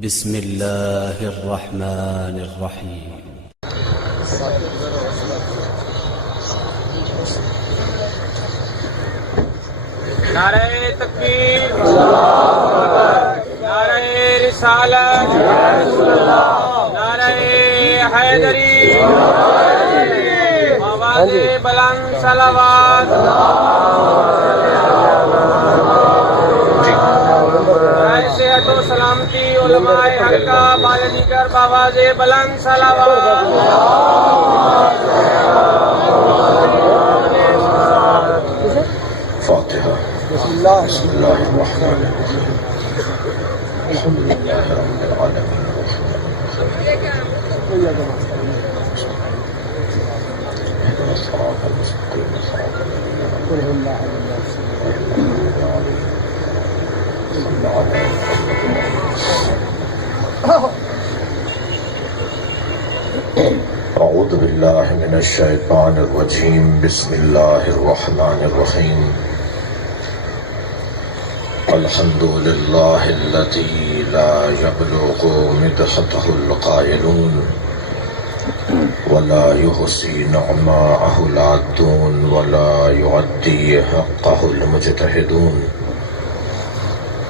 بسم الله الرحمن الرحيم. نعرہ تکبیر، نعرہ رسالت، نعرہ حیدری، آواز بلند صلوات، صحت و سلامتی علماء حلقہ بالنگر بآواز بلند صلوات. فاتحة. بسم الله الرحمن الرحيم. الحمد لله رب العالمين اهدنا الصراط المستقيم صراط الذين أعوذ بالله من الشيطان الرجيم. بسم الله الرحمن الرحيم. الحمد لله الذي لا يبلغ مدحته القائلون ولا يحصي نعماءه العادون ولا يعدي حقه المجتهدون،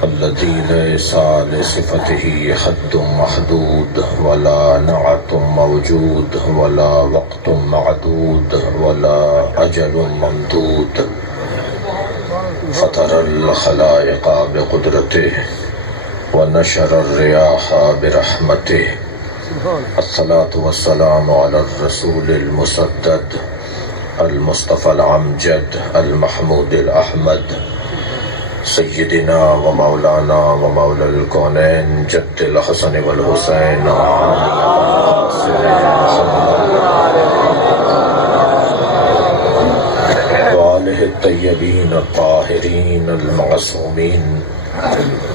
الذي ليس لصفته حد محدود ولا نعت موجود ولا وقت معدود ولا أجل ممدود، فطر الخلائق بقدرته ونشر الرياح برحمته. الصلاة والسلام على الرسول المسدد المصطفى العمجد المحمود الأحمد سيدنا ومولانا ومولى الكونين جد الحسن والحسين وآله الطيبين الطاهرين المعصومين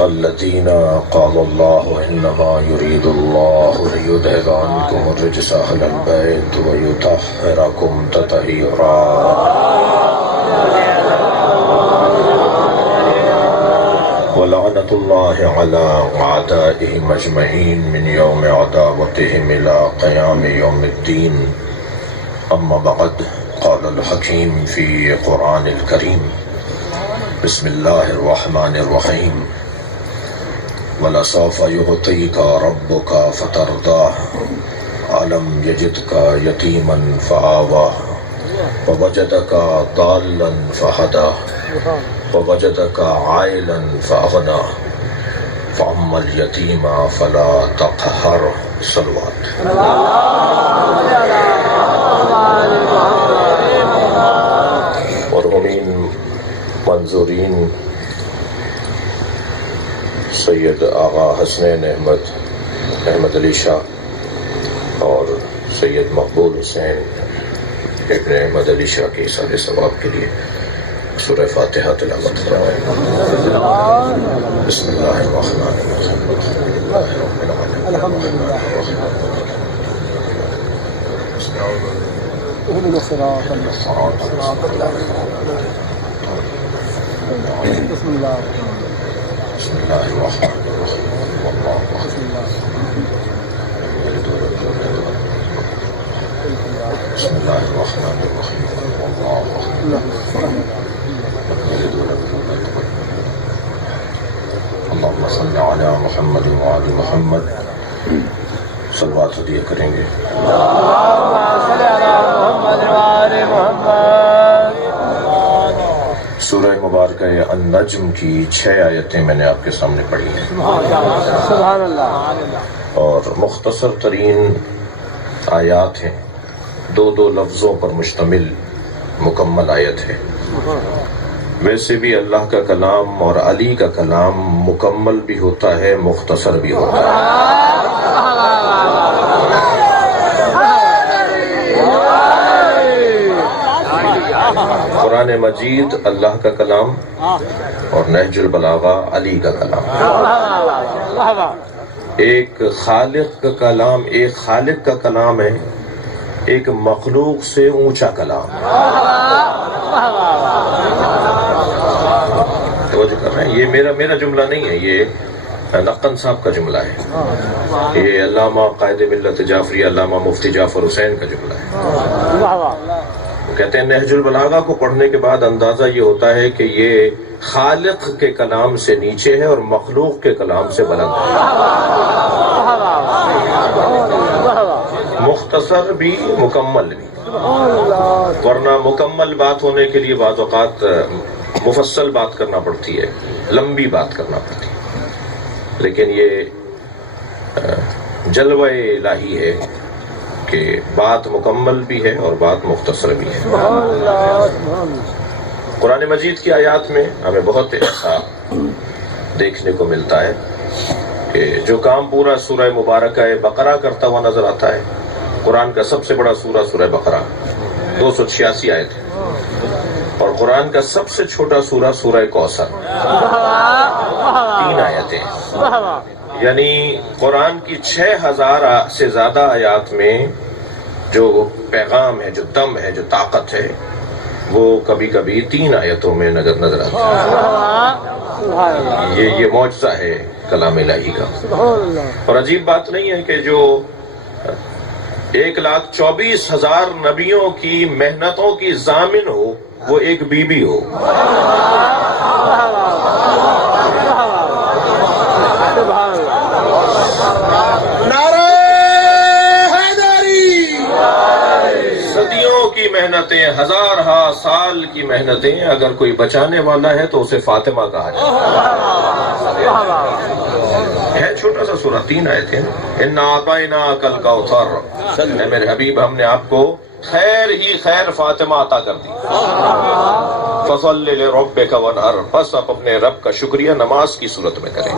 الذين قال الله إنما يريد الله ليذهب عنكم الرجس أهل البيت ويطهركم تطهيرا. ولعنة الله على أعدائهم أجمعين من يوم عداوتهم إلى قيام يوم الدين. أما بعد، قال الحكيم في قرآن الكريم: بسم الله الرحمن الرحيم. ولسوف يعطيك ربك فترضى، ألم يجدك يتيما فآوى ووجدك ضالا فهدى ووجدك عائلا فأغنى فأما اليتيم فلا تقهر. صلوات. مرحومین منظورین سید آغا حسنین احمد علی شاہ اور سید مقبول حسین ابن احمد علی شاہ کے اصال ثواب کے لیے سورہ فاتحہ تلاوت فرمائیں. بسم اللہ الرحمن الرحیم. الحمد للہ اهدنا الصراط المستقيم. بسم الله الرحمن الرحيم. والله بسم الله بسم الله الرحمن الرحيم. والله اللهم صل على محمد وعلى محمد. صلوات دیا کریں گے. سورہ مبارکہ النجم کی 6 آیتیں میں نے آپ کے سامنے پڑھی ہیں سبحان اللہ. اور مختصر ترین آیات ہیں. 2 لفظوں پر مشتمل مکمل آیت ہے. ویسے بھی اللہ کا کلام اور علی کا کلام مکمل بھی ہوتا ہے، مختصر بھی ہوتا ہے. قرآن مجید اللہ کا کلام اور نہج البلاغہ علی کا کلام. ایک خالق کا کلام ایک خالق کا کلام ہے، ایک مخلوق سے اونچا کلام. توجہ کر رہے ہیں، یہ میرا جملہ نہیں ہے، یہ نقن صاحب کا جملہ ہے، یہ علامہ قائد ملت جعفری علامہ مفتی جعفر حسین کا جملہ ہے۔ وہ کہتے ہیں نہج البلاغہ کو پڑھنے کے بعد اندازہ یہ ہوتا ہے کہ یہ خالق کے کلام سے نیچے ہے اور مخلوق کے کلام سے بلند ہے، مختصر بھی مکمل بھی، ورنہ مکمل بات ہونے کے لیے بعض اوقات مفصل بات کرنا پڑتی ہے، لمبی بات کرنا پڑتی ہے، لیکن یہ جلوہ الہی ہے کہ بات مکمل بھی ہے اور بات مختصر بھی ہے۔ قرآن مجید کی آیات میں ہمیں بہت ایسا دیکھنے کو ملتا ہے کہ جو کام پورا سورہ مبارکہ بقرہ کرتا ہوا نظر آتا ہے۔ قرآن کا سب سے بڑا سورہ سورہ بقرہ، 286 آیت ہے، اور قرآن کا سب سے چھوٹا سورہ سورہ کوثر، 3 آیتیں، یعنی قرآن کی 6000 سے زیادہ آیات میں جو پیغام ہے، جو دم ہے، جو طاقت ہے، وہ کبھی کبھی 3 آیتوں میں نظر آتا ہے۔ یہ معجزہ ہے کلام الہی کا، اور عجیب بات نہیں ہے کہ جو 1,24,000 نبیوں کی محنتوں کی ضامن ہو وہ ایک بی بی ہو۔ صدیوں کی محنتیں، 1000 سال کی محنتیں، اگر کوئی بچانے والا ہے تو اسے فاطمہ کہا جائے۔ ہے چھوٹا سا سورہ، 3 آیتیں، اِنَّا أَعْطَيْنَاكَ الْكَوْثَرَ، اے میرے حبیب ہم نے آپ کو خیر ہی خیر فاطمہ عطا کر دی۔ فَصَلِّ لِرَبِّكَ وَانْحَرْ، بس آپ اپنے رب کا شکریہ نماز کی صورت میں کریں۔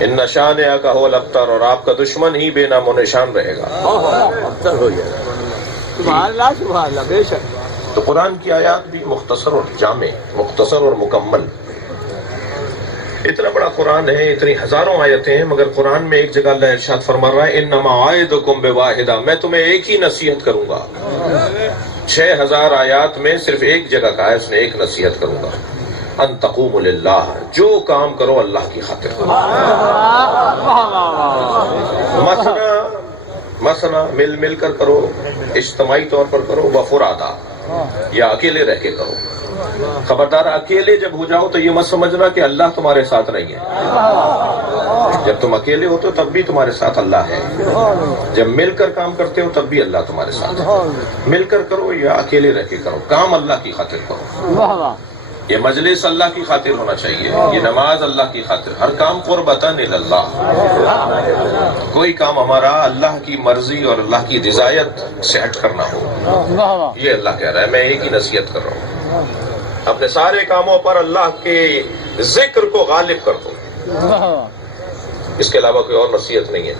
إِنَّ شَانِئَكَ هُوَ الْأَبْتَرُ، اور آپ کا دشمن ہی بے نام و نشان رہے گا۔ سبحان اللہ بے شک۔ تو قرآن کی آیات بھی مختصر اور جامع، مختصر اور مکمل۔ اتنا بڑا قرآن ہے، اتنی ہزاروں آیتیں ہیں، مگر قرآن میں ایک جگہ اللہ ارشاد فرما رہا ہے انما اعظکم بواحدہ، میں تمہیں ایک ہی نصیحت کروں گا۔ 6000 آیات میں صرف ایک جگہ کہا ہے اس نے، ایک نصیحت کروں گا، ان تقوموا للہ، جو کام کرو اللہ کی خاطر، مثلا مل کر کرو، اجتماعی طور پر کرو، وفرادا، یا اکیلے رہ کے کرو۔ خبردار اکیلے جب ہو جاؤ تو یہ مت سمجھنا کہ اللہ تمہارے ساتھ نہیں ہے، جب تم اکیلے ہوتے ہو تب بھی تمہارے ساتھ اللہ ہے، جب مل کر کام کرتے ہو تب بھی اللہ تمہارے ساتھ ہے۔ مل کر کرو یا اکیلے رہ کے کرو، کام اللہ کی خاطر کرو۔ یہ مجلس اللہ کی خاطر ہونا چاہیے، یہ نماز اللہ کی خاطر، ہر کام قربتاً اللہ، کوئی کام ہمارا اللہ کی مرضی اور اللہ کی رضایت سے ہٹ کرنا ہو۔ یہ اللہ کہہ رہا ہے میں ایک ہی نصیحت کر رہا ہوں، اپنے سارے کاموں پر اللہ کے ذکر کو غالب کر دو، اس کے علاوہ کوئی اور نصیحت نہیں ہے۔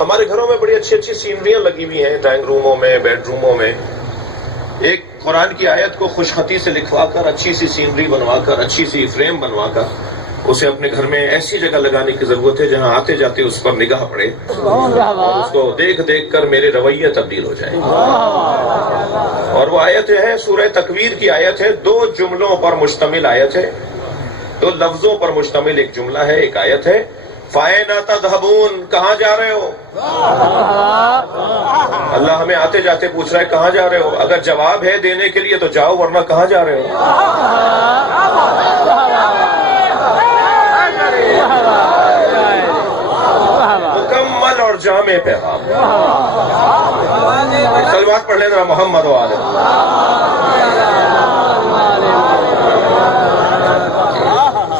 ہمارے گھروں میں بڑی اچھی اچھی سینریاں لگی ہوئی ہیں، ڈرائنگ روموں میں، بیڈ روموں میں، ایک قرآن کی آیت کو خوش خطی سے لکھوا کر، اچھی سی سینری بنوا کر، اچھی سی فریم بنوا کر اسے اپنے گھر میں ایسی جگہ لگانے کی ضرورت ہے جہاں آتے جاتے اس پر نگاہ پڑے اور اس کو دیکھ دیکھ کر میرے رویے تبدیل ہو جائیں۔ اور وہ آیت ہے سورہ تکویر کی آیت ہے، 2 جملوں پر مشتمل آیت ہے، 2 لفظوں پر مشتمل ایک جملہ ہے، ایک آیت ہے۔ فَأَيْنَ تَذْهَبُونَ، کہاں جا رہے ہو؟ اللہ ہمیں آتے جاتے پوچھ رہا ہے کہاں جا رہے ہو؟ اگر جواب ہے دینے کے لیے تو جاؤ، ورنہ کہاں جا رہے ہو؟ مکمل اور جامع پیغام۔ صلوات پڑھ لیں ذرا محمد و آلہ۔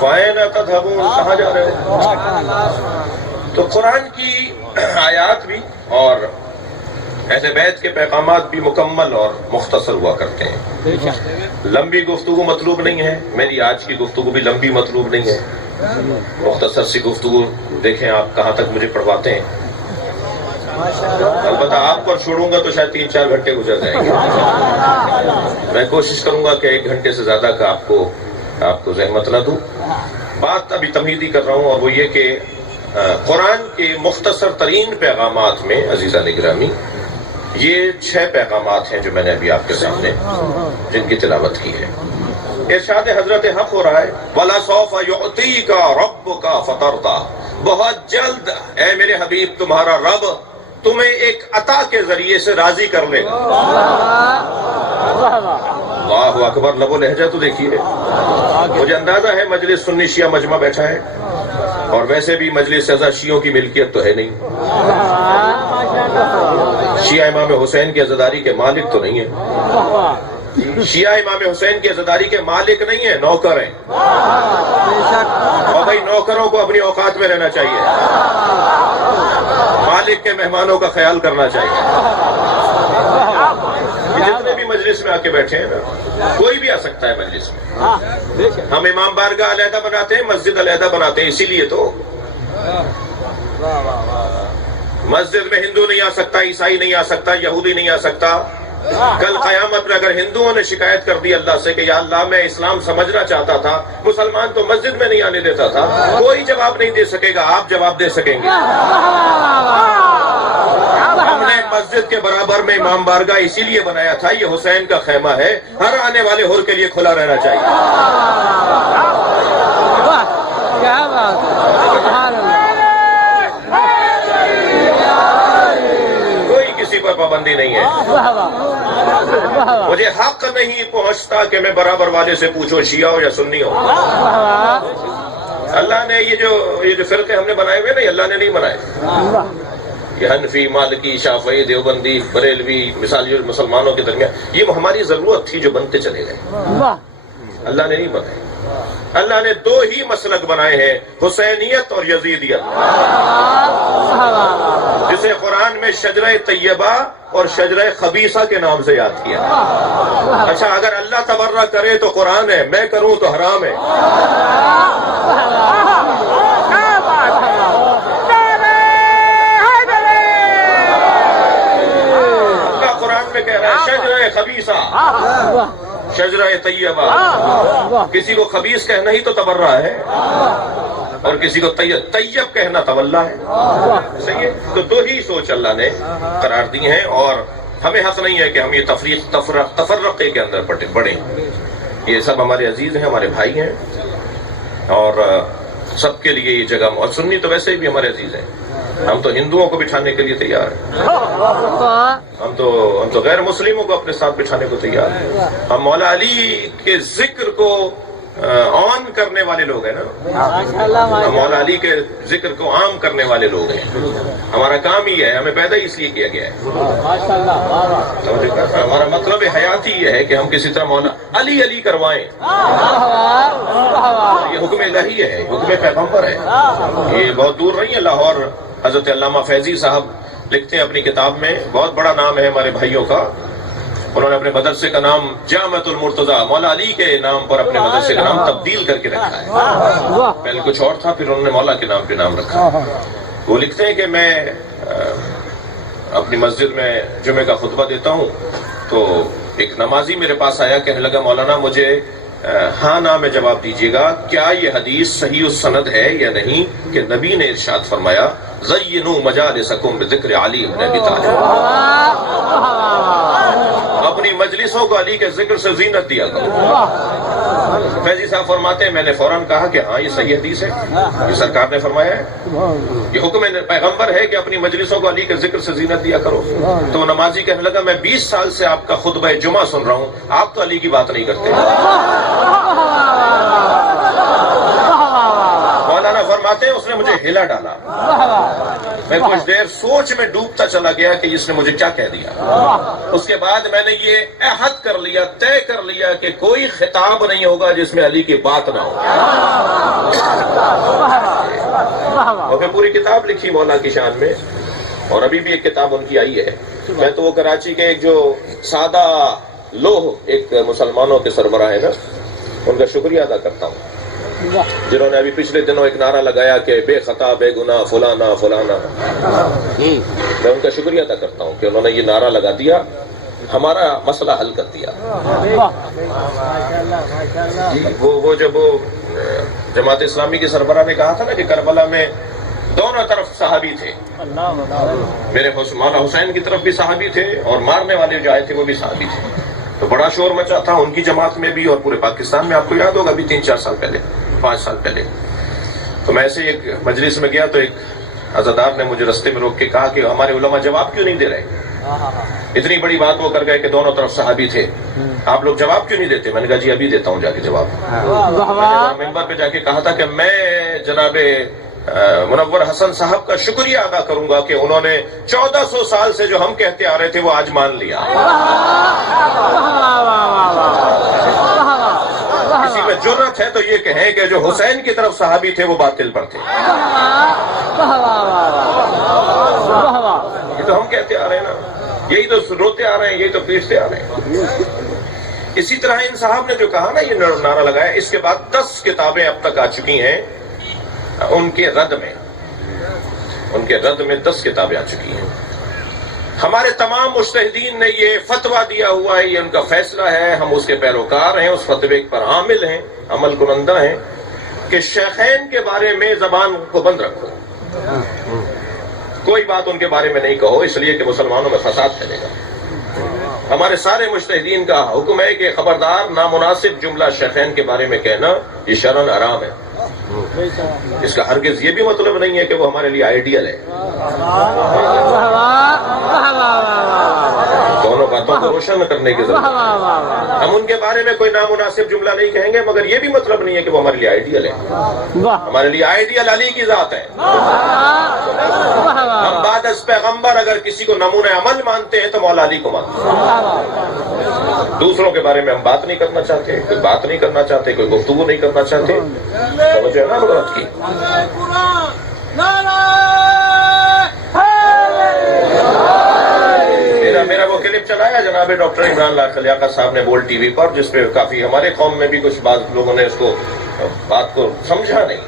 فَأَيْنَ تَذْهَبُونَ، کہاں جا رہے ہو؟ تو قرآن کی آیات بھی اور اہل بیت کے پیغامات بھی مکمل اور مختصر ہوا کرتے ہیں۔ لمبی گفتگو مطلوب نہیں ہے، میری آج کی گفتگو بھی لمبی مطلوب نہیں ہے، مختصر سی گفتگو۔ دیکھیں آپ کہاں تک مجھے پڑھواتے ہیں، البتہ آپ پر چھوڑوں گا تو شاید 3-4 گھنٹے گزر جائیں گے۔ میں کوشش کروں گا کہ 1 گھنٹے سے زیادہ کا آپ کو زحمت نہ دوں۔ بات ابھی تمہیدی کر رہا ہوں، اور وہ یہ کہ قرآن کے مختصر ترین پیغامات میں عزیزان گرامی یہ 6 پیغامات ہیں جو میں نے ابھی آپ کے سامنے جن کی تلاوت کی ہے۔ ارشاد حضرت حق ہو رہا ہے وَلَسَوْفَ يُعْطِيكَ رَبُّكَ فَتَرْضَىٰ، بہت جلد اے میرے حبیب تمہارا رب تمہیں ایک عطا کے ذریعے سے راضی کر لے گا۔ اللہ اکبر، لب و لہجہ تو دیکھیے۔ مجھے اندازہ ہے مجلس سنی شیعہ مجمع بیٹھا ہے، اور ویسے بھی مجلس رضا شیعوں کی ملکیت تو ہے نہیں، شیعہ امام حسین کی عزاداری کے مالک تو نہیں ہے، شیعہ امام حسین کی عزاداری کے مالک نہیں ہیں، نوکر ہیں، اور بھائی نوکروں کو اپنی اوقات میں رہنا چاہیے، مالک کے مہمانوں کا خیال کرنا چاہیے۔ جتنے بھی مجلس میں آ کے بیٹھے ہیں نا، کوئی بھی آ سکتا ہے مجلس میں، ہم امام بارگاہ علیحدہ بناتے ہیں، مسجد علیحدہ بناتے ہیں، اسی لیے تو مسجد میں ہندو نہیں آ سکتا، عیسائی نہیں آ سکتا، یہودی نہیں آ سکتا۔ کل قیامت میں اگر ہندوؤں نے شکایت کر دی اللہ سے کہ یا اللہ میں اسلام سمجھنا چاہتا تھا، مسلمان تو مسجد میں نہیں آنے دیتا تھا، کوئی جواب نہیں دے سکے گا، آپ جواب دے سکیں گے۔ ہم نے مسجد کے برابر میں امام بارگاہ اسی لیے بنایا تھا، یہ حسین کا خیمہ ہے، ہر آنے والے حر کے لیے کھلا رہنا چاہیے۔ کوئی کسی پر پابندی نہیں ہے۔ مجھے حق نہیں پہنچتا کہ میں برابر والے سے پوچھو شیعہ ہو یا سنی ہو۔ اللہ نے یہ جو فرقے ہم نے بنائے ہوئے نا، یہ اللہ نے نہیں بنائے، یہ حنفی، مالکی، شافعی، دیوبندی، بریلوی، مثال جو مسلمانوں کے درمیان، یہ ہماری ضرورت تھی جو بنتے چلے گئے، اللہ نے نہیں بنائے۔ اللہ نے دو ہی مسلک بنائے ہیں، حسینیت اور یزیدیت، جسے قرآن میں شجرہ طیبہ اور شجرہ خبیثہ کے نام سے یاد کیا۔ اچھا، اگر اللہ تبرہ کرے تو قرآن ہے، میں کروں تو حرام ہے۔ قرآن میں کہہ رہا ہے شجرہ خبیثہ، شجرہ طیبہ، کسی کو خبیث کہنا ہی تو تبرہ ہے، اور کسی کو طیب کہنا تولا ہے، صحیح ہے؟ تو دو ہی سوچ اللہ نے قرار دی ہیں، اور ہمیں حق نہیں ہے کہ ہم یہ تفرقے کے اندر بڑھیں۔ یہ سب ہمارے عزیز ہیں، ہمارے بھائی ہیں، اور سب کے لیے یہ جگہ، اور سنی تو ویسے بھی ہمارے عزیز ہیں، ہم تو ہندوؤں کو بٹھانے کے لیے تیار ہیں، ہم تو غیر مسلموں کو اپنے ساتھ بٹھانے کو تیار ہیں، ہم مولا علی کے ذکر کو آن کرنے والے لوگ ہیں نا، ہم مولا علی کے ذکر کو عام کرنے والے لوگ ہیں، ہمارا کام ہی ہے، ہمیں پیدا اس لیے کیا گیا ہے، ہمارا مطلب حیاتی یہ ہے کہ ہم کسی طرح مولا علی علی کروائیں، یہ حکم الہی ہے، حکم پیغمبر ہے، یہ بہت دور نہیں ہے۔ لاہور حضرت علامہ فیضی صاحب لکھتے ہیں اپنی کتاب میں، بہت بڑا نام ہے ہمارے بھائیوں کا، انہوں نے اپنے مدرسے کا نام جامعۃ المرتضیٰ، مولا علی کے نام پر اپنے مدرسے کا نام تبدیل کر کے رکھا ہے، پہلے کچھ اور تھا، پھر انہوں نے مولا کے نام پہ نام رکھا۔ وہ لکھتے ہیں کہ میں اپنی مسجد میں جمعے کا خطبہ دیتا ہوں تو ایک نمازی میرے پاس آیا، کہنے لگا مولانا مجھے ہاں نہ میں جواب دیجیے گا، کیا یہ حدیث صحیح السند ہے یا نہیں کہ نبی نے ارشاد فرمایا زینوا مجالسکم بذکر علی بن ابی طالب، اپنی مجلسوں کو علی کے ذکر سے زینت دیا کرو۔ فیضی صاحب فرماتے ہیں میں نے فوراً کہا کہ ہاں یہ صحیح حدیث ہے، یہ سرکار نے فرمایا ہے، یہ حکم پیغمبر ہے کہ اپنی مجلسوں کو علی کے ذکر سے زینت دیا کرو۔ تو وہ نمازی کہنے لگا میں 20 سال سے آپ کا خطبہ جمعہ سن رہا ہوں، آپ تو علی کی بات نہیں کرتے۔ مولانا فرماتے ہیں اس نے مجھے ہلا ڈالا، میں کچھ دیر سوچ میں ڈوبتا چلا گیا کہ اس نے مجھے کیا کہہ دیا۔ اس کے بعد میں نے یہ عہد کر لیا، طے کر لیا کہ کوئی خطاب نہیں ہوگا جس میں علی کی بات نہ ہو۔ اور پھر پوری کتاب لکھی مولا کی شان میں، اور ابھی بھی ایک کتاب ان کی آئی ہے۔ میں تو وہ کراچی کے ایک جو سادہ لوہ ایک مسلمانوں کے سربراہ ہے نا، ان کا شکریہ ادا کرتا ہوں، جنہوں نے ابھی پچھلے دنوں ایک نعرہ لگایا کہ بے خطا بے گناہ فلانا فلانا، میں ان کا شکریہ ادا کرتا ہوں کہ انہوں نے یہ نعرہ لگا دیا، ہمارا مسئلہ حل کر دیا۔ وہ جب وہ جماعت اسلامی کے سربراہ نے کہا تھا نا کہ کربلا میں دونوں طرف صحابی تھے، میرے مولا حسین کی طرف بھی صحابی تھے اور مارنے والے جو آئے تھے وہ بھی صحابی تھے، تو بڑا شور مچا تھا ان کی جماعت میں بھی اور پورے پاکستان میں. آپ کو یاد ہوگا ابھی 3-4 سال پہلے، 5 سال پہلے. تو میں ایسے ایک مجلس میں گیا تو ایک عزادار نے مجھے رستے میں روک کے کہا کہ ہمارے علماء جواب کیوں نہیں دے رہے؟ اتنی بڑی بات وہ کر گئے کہ دونوں طرف صحابی تھے، آپ لوگ جواب کیوں نہیں دیتے؟ میں نے کہا جی ابھی دیتا ہوں جا کے جواب. میں نے ممبر پہ جا کے کہا تھا کہ میں جناب منور حسن صاحب کا شکریہ ادا کروں گا کہ انہوں نے 1400 سال سے جو ہم کہتے آ رہے تھے وہ آج مان لیا. کسی میں جرأت ہے تو یہ کہیں کہ جو حسین کی طرف صحابی تھے وہ باطل پر تھے. یہ تو ہم کہتے آ رہے ہیں نا، یہی تو روتے آ رہے ہیں، یہی تو پیٹتے آ رہے ہیں. اسی طرح ان صاحب نے جو کہا نا، یہ نعرہ لگایا، اس کے بعد 10 کتابیں اب تک آ چکی ہیں ان کے رد میں 10 کتابیں آ چکی ہیں. ہمارے تمام مجتہدین نے یہ فتویٰ دیا ہوا ہے، یہ ان کا فیصلہ ہے، ہم اس کے پیروکار ہیں، اس فتوے پر عامل ہیں، عمل کنندہ ہیں کہ شیخین کے بارے میں زبان کو بند رکھو، کوئی بات ان کے بارے میں نہیں کہو، اس لیے کہ مسلمانوں میں فساد پھیلے گا. ہمارے سارے مجتہدین کا حکم ہے کہ خبردار نامناسب جملہ شیخین کے بارے میں کہنا یہ شرعاً حرام ہے. اس کا ہرگز یہ بھی مطلب نہیں ہے کہ وہ ہمارے لیے آئیڈیل ہے. دونوں باتوں کو روشن کرنے کی ضرورت ہے. ہم ان کے بارے میں کوئی نامناسب جملہ نہیں کہیں گے، مگر یہ بھی مطلب نہیں ہے کہ وہ ہمارے لیے آئیڈیل ہے. ہمارے لیے آئیڈیل علی کی ذات ہے. ہم بعد از پیغمبر اگر کسی کو نمونہ عمل مانتے ہیں تو مولا علی کو مانتے ہیں. دوسروں کے بارے میں ہم بات نہیں کرنا چاہتے، کوئی بات نہیں کرنا چاہتے، کوئی گفتگو نہیں کرنا چاہتے. توجہ ہے نا حضرات کی؟ میرا وہ کلپ چلایا جناب ڈاکٹر عمران خلیاقہ صاحب نے بول ٹی وی پر، جس پہ کافی ہمارے قوم میں بھی کچھ بعض لوگوں نے اس کو بات کو سمجھا نہیں.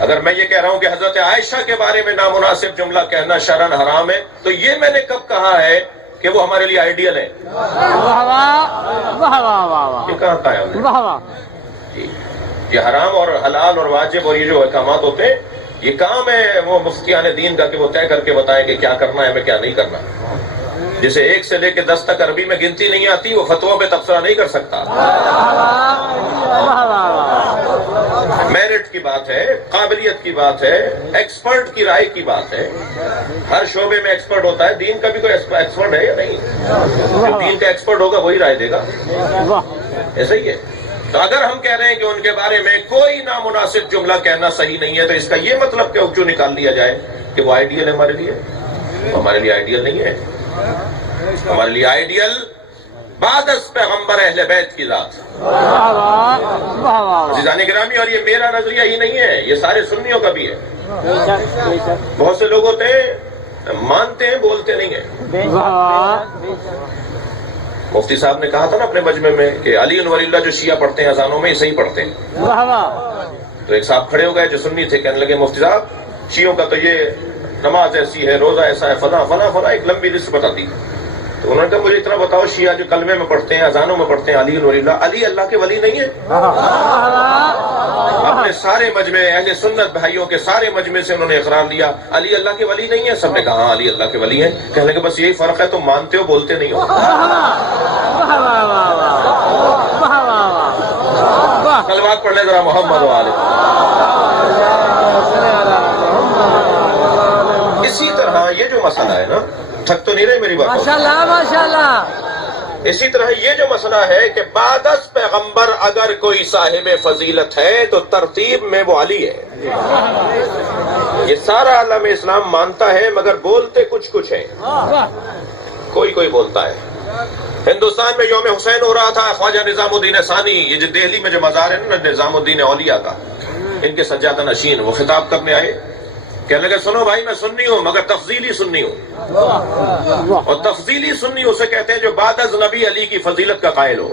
اگر میں یہ کہہ رہا ہوں کہ حضرت عائشہ کے بارے میں نامناسب جملہ کہنا شرعاً حرام ہے، تو یہ میں نے کب کہا ہے کہ وہ ہمارے لیے آئیڈیل ہے؟ یہ کہاں قائم ہے؟ یہ حرام اور حلال اور واجب اور یہ جو احکامات ہوتے ہیں، یہ کام ہے وہ مفتیان دین کا کہ وہ طے کر کے بتائیں کہ کیا کرنا ہے، ہمیں کیا نہیں کرنا. جسے 1 سے لے کے 10 تک عربی میں گنتی نہیں آتی وہ فتووں پہ تبصرہ نہیں کر سکتا. میرٹ کی بات ہے، قابلیت کی بات ہے، ایکسپرٹ کی رائے کی بات ہے. ہر شعبے میں ایکسپرٹ ہوتا ہے. دین کا بھی کوئی ایکسپرٹ ہے یا نہیں؟ جو دین کا ایکسپرٹ ہوگا وہی رائے دے گا. ایسا ہی ہے. تو اگر ہم کہہ رہے ہیں کہ ان کے بارے میں کوئی نامناسب جملہ کہنا صحیح نہیں ہے، تو اس کا یہ مطلب کہ کیوں نکال لیا جائے کہ وہ آئیڈیل ہے ہمارے لیے؟ ہمارے لیے آئیڈیل نہیں ہے. ہمارے لیے آئیڈیل بعد از پیغمبر اہل بیت کی ذات. عزیزان گرامی، اور یہ میرا نظریہ ہی نہیں ہے، یہ سارے سنیوں کا بھی ہے. بہت سے لوگ ہوتے ہیں مانتے ہیں بولتے نہیں ہیں. مفتی صاحب نے کہا تھا نا اپنے مجمع میں کہ علی ولی اللہ جو شیعہ پڑھتے ہیں اذانوں میں، یہ صحیح پڑھتے ہیں. تو ایک صاحب کھڑے ہو گئے جو سنی تھے، کہنے لگے مفتی صاحب شیعوں کا تو یہ نماز ایسی ہے، روزہ ایسا ہے، فلاں فلاں فلاں، ایک لمبی لسٹ بتاتی. تو انہوں نے کہا مجھے اتنا بتاؤ، شیعہ جو کلمے میں پڑھتے ہیں، اذانوں میں پڑھتے ہیں علی ولی اللہ، علی اللہ کے ولی نہیں ہے؟ اپنے سارے مجمع اہل سنت بھائیوں کے سارے مجمع سے انہوں نے اقرار لیا علی اللہ کے ولی نہیں ہے. سب نے کہا ہاں علی اللہ کے ولی ہیں. کہنے لگے بس یہی فرق ہے، تم مانتے ہو بولتے نہیں ہو. کلمات پڑھ لیں ذرا محمد وآلہ. اسی طرح یہ جو مسئلہ ہے نا، تھک تو نہیں رہے میری بات؟ ماشاءاللہ ماشاءاللہ. اسی طرح یہ جو مسئلہ ہے کہ بعد از پیغمبر اگر کوئی صاحب فضیلت ہے تو ترتیب میں وہ علی ہے. یہ سارا عالم اسلام مانتا ہے، مگر بولتے کچھ ہیں. کوئی بولتا ہے. ہندوستان میں یوم حسین ہو رہا تھا، خواجہ نظام الدین ثانی، یہ جو دہلی میں جو مزار ہے نا نظام الدین اولیاء کا، ان کے سجادہ نشین، وہ خطاب کرنے آئے. کہنے لگے سنو بھائی، میں سنی ہوں مگر تفضیلی سنی ہوں. اور تفضیلی سنی اسے کہتے ہیں جو بعد از نبی علی کی فضیلت کا قائل ہو.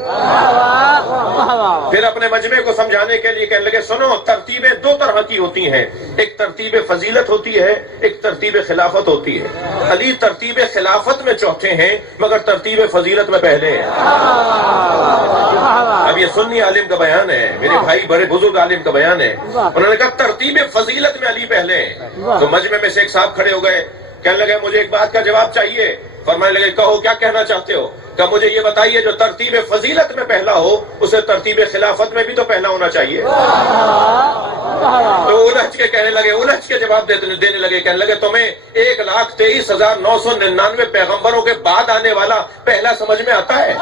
پھر اپنے مجمع کو سمجھانے کے لیے کہنے لگے سنو، ترتیبیں 2 طرح کی ہوتی ہیں، ایک ترتیب فضیلت ہوتی ہے، ایک ترتیب خلافت ہوتی ہے. علی ترتیب خلافت میں چوتھے ہیں مگر ترتیب فضیلت میں پہلے ہیں. اب یہ سنی عالم کا بیان ہے، میرے بھائی بڑے بزرگ عالم کا بیان ہے. انہوں نے کہا ترتیب فضیلت میں علی پہلے ہیں. تو مجمع میں سے ایک صاحب کھڑے ہو گئے، کہنے لگے مجھے ایک بات کا جواب چاہیے. فرمانے لگے کہو کیا کہنا چاہتے ہو؟ کہ مجھے یہ بتائیے جو ترتیب فضیلت میں پہلا ہو اسے ترتیب خلافت میں بھی تو پہلا ہونا چاہیے. تو الجھ کے کہنے لگے، الجھ کے جواب دینے لگے، کہنے لگے تمہیں 1,23,999 پیغمبروں کے بعد آنے والا پہلا سمجھ میں آتا ہے؟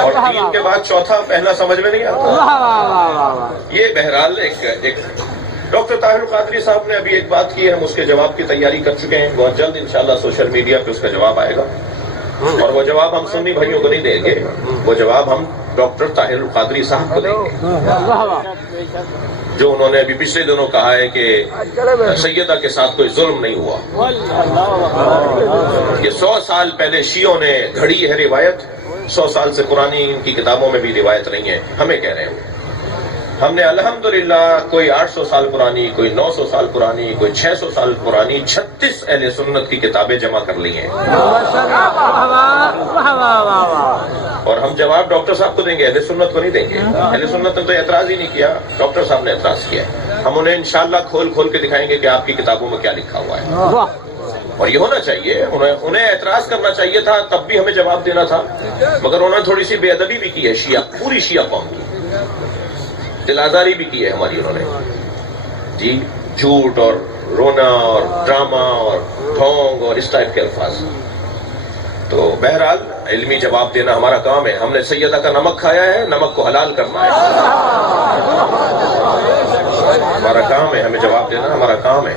اور 3 کے بعد چوتھا پہلا سمجھ میں نہیں آتا. یہ بہرحال ایک ڈاکٹر طاہر القادری صاحب نے ابھی ایک بات کی ہے، ہم اس کے جواب کی تیاری کر چکے ہیں. بہت جلد انشاءاللہ سوشل میڈیا پہ اس کا جواب آئے گا، اور وہ جواب ہم سنی بھائیوں کو نہیں دیں گے، وہ جواب ہم ڈاکٹر طاہر القادری صاحب کو دیں گے، جو انہوں نے ابھی پچھلے دنوں کہا ہے کہ سیدہ کے ساتھ کوئی ظلم نہیں ہوا. یہ 100 سال پہلے شیعوں نے گھڑی ہے روایت، 100 سال سے پرانی ان کی کتابوں میں بھی روایت نہیں ہے، ہمیں کہہ رہے ہیں. ہم نے الحمدللہ کوئی 800 سال پرانی، کوئی 900 سال پرانی، کوئی 600 سال پرانی 36 اہل سنت کی کتابیں جمع کر لی ہیں، اور ہم جواب ڈاکٹر صاحب کو دیں گے، اہل سنت کو نہیں دیں گے. اہل سنت نے تو اعتراض ہی نہیں کیا، ڈاکٹر صاحب نے اعتراض کیا. ہم انہیں انشاءاللہ کھول کے دکھائیں گے کہ آپ کی کتابوں میں کیا لکھا ہوا ہے. اور یہ ہونا چاہیے، انہیں اعتراض کرنا چاہیے تھا، تب بھی ہمیں جواب دینا تھا، مگر انہوں نے تھوڑی سی بے ادبی بھی کی ہے شیعہ، پوری شیعہ قوم کی دل آزاری بھی کی ہے ہماری انہوں نے جی، جھوٹ اور رونا اور ڈرامہ اور ڈھونگ اور اس ٹائپ کے الفاظ. تو بہرحال علمی جواب دینا ہمارا کام ہے. ہم نے سیدہ کا نمک کھایا ہے، نمک کو حلال کرنا ہے ہمارا کام ہے، ہمیں جواب دینا ہمارا کام ہے.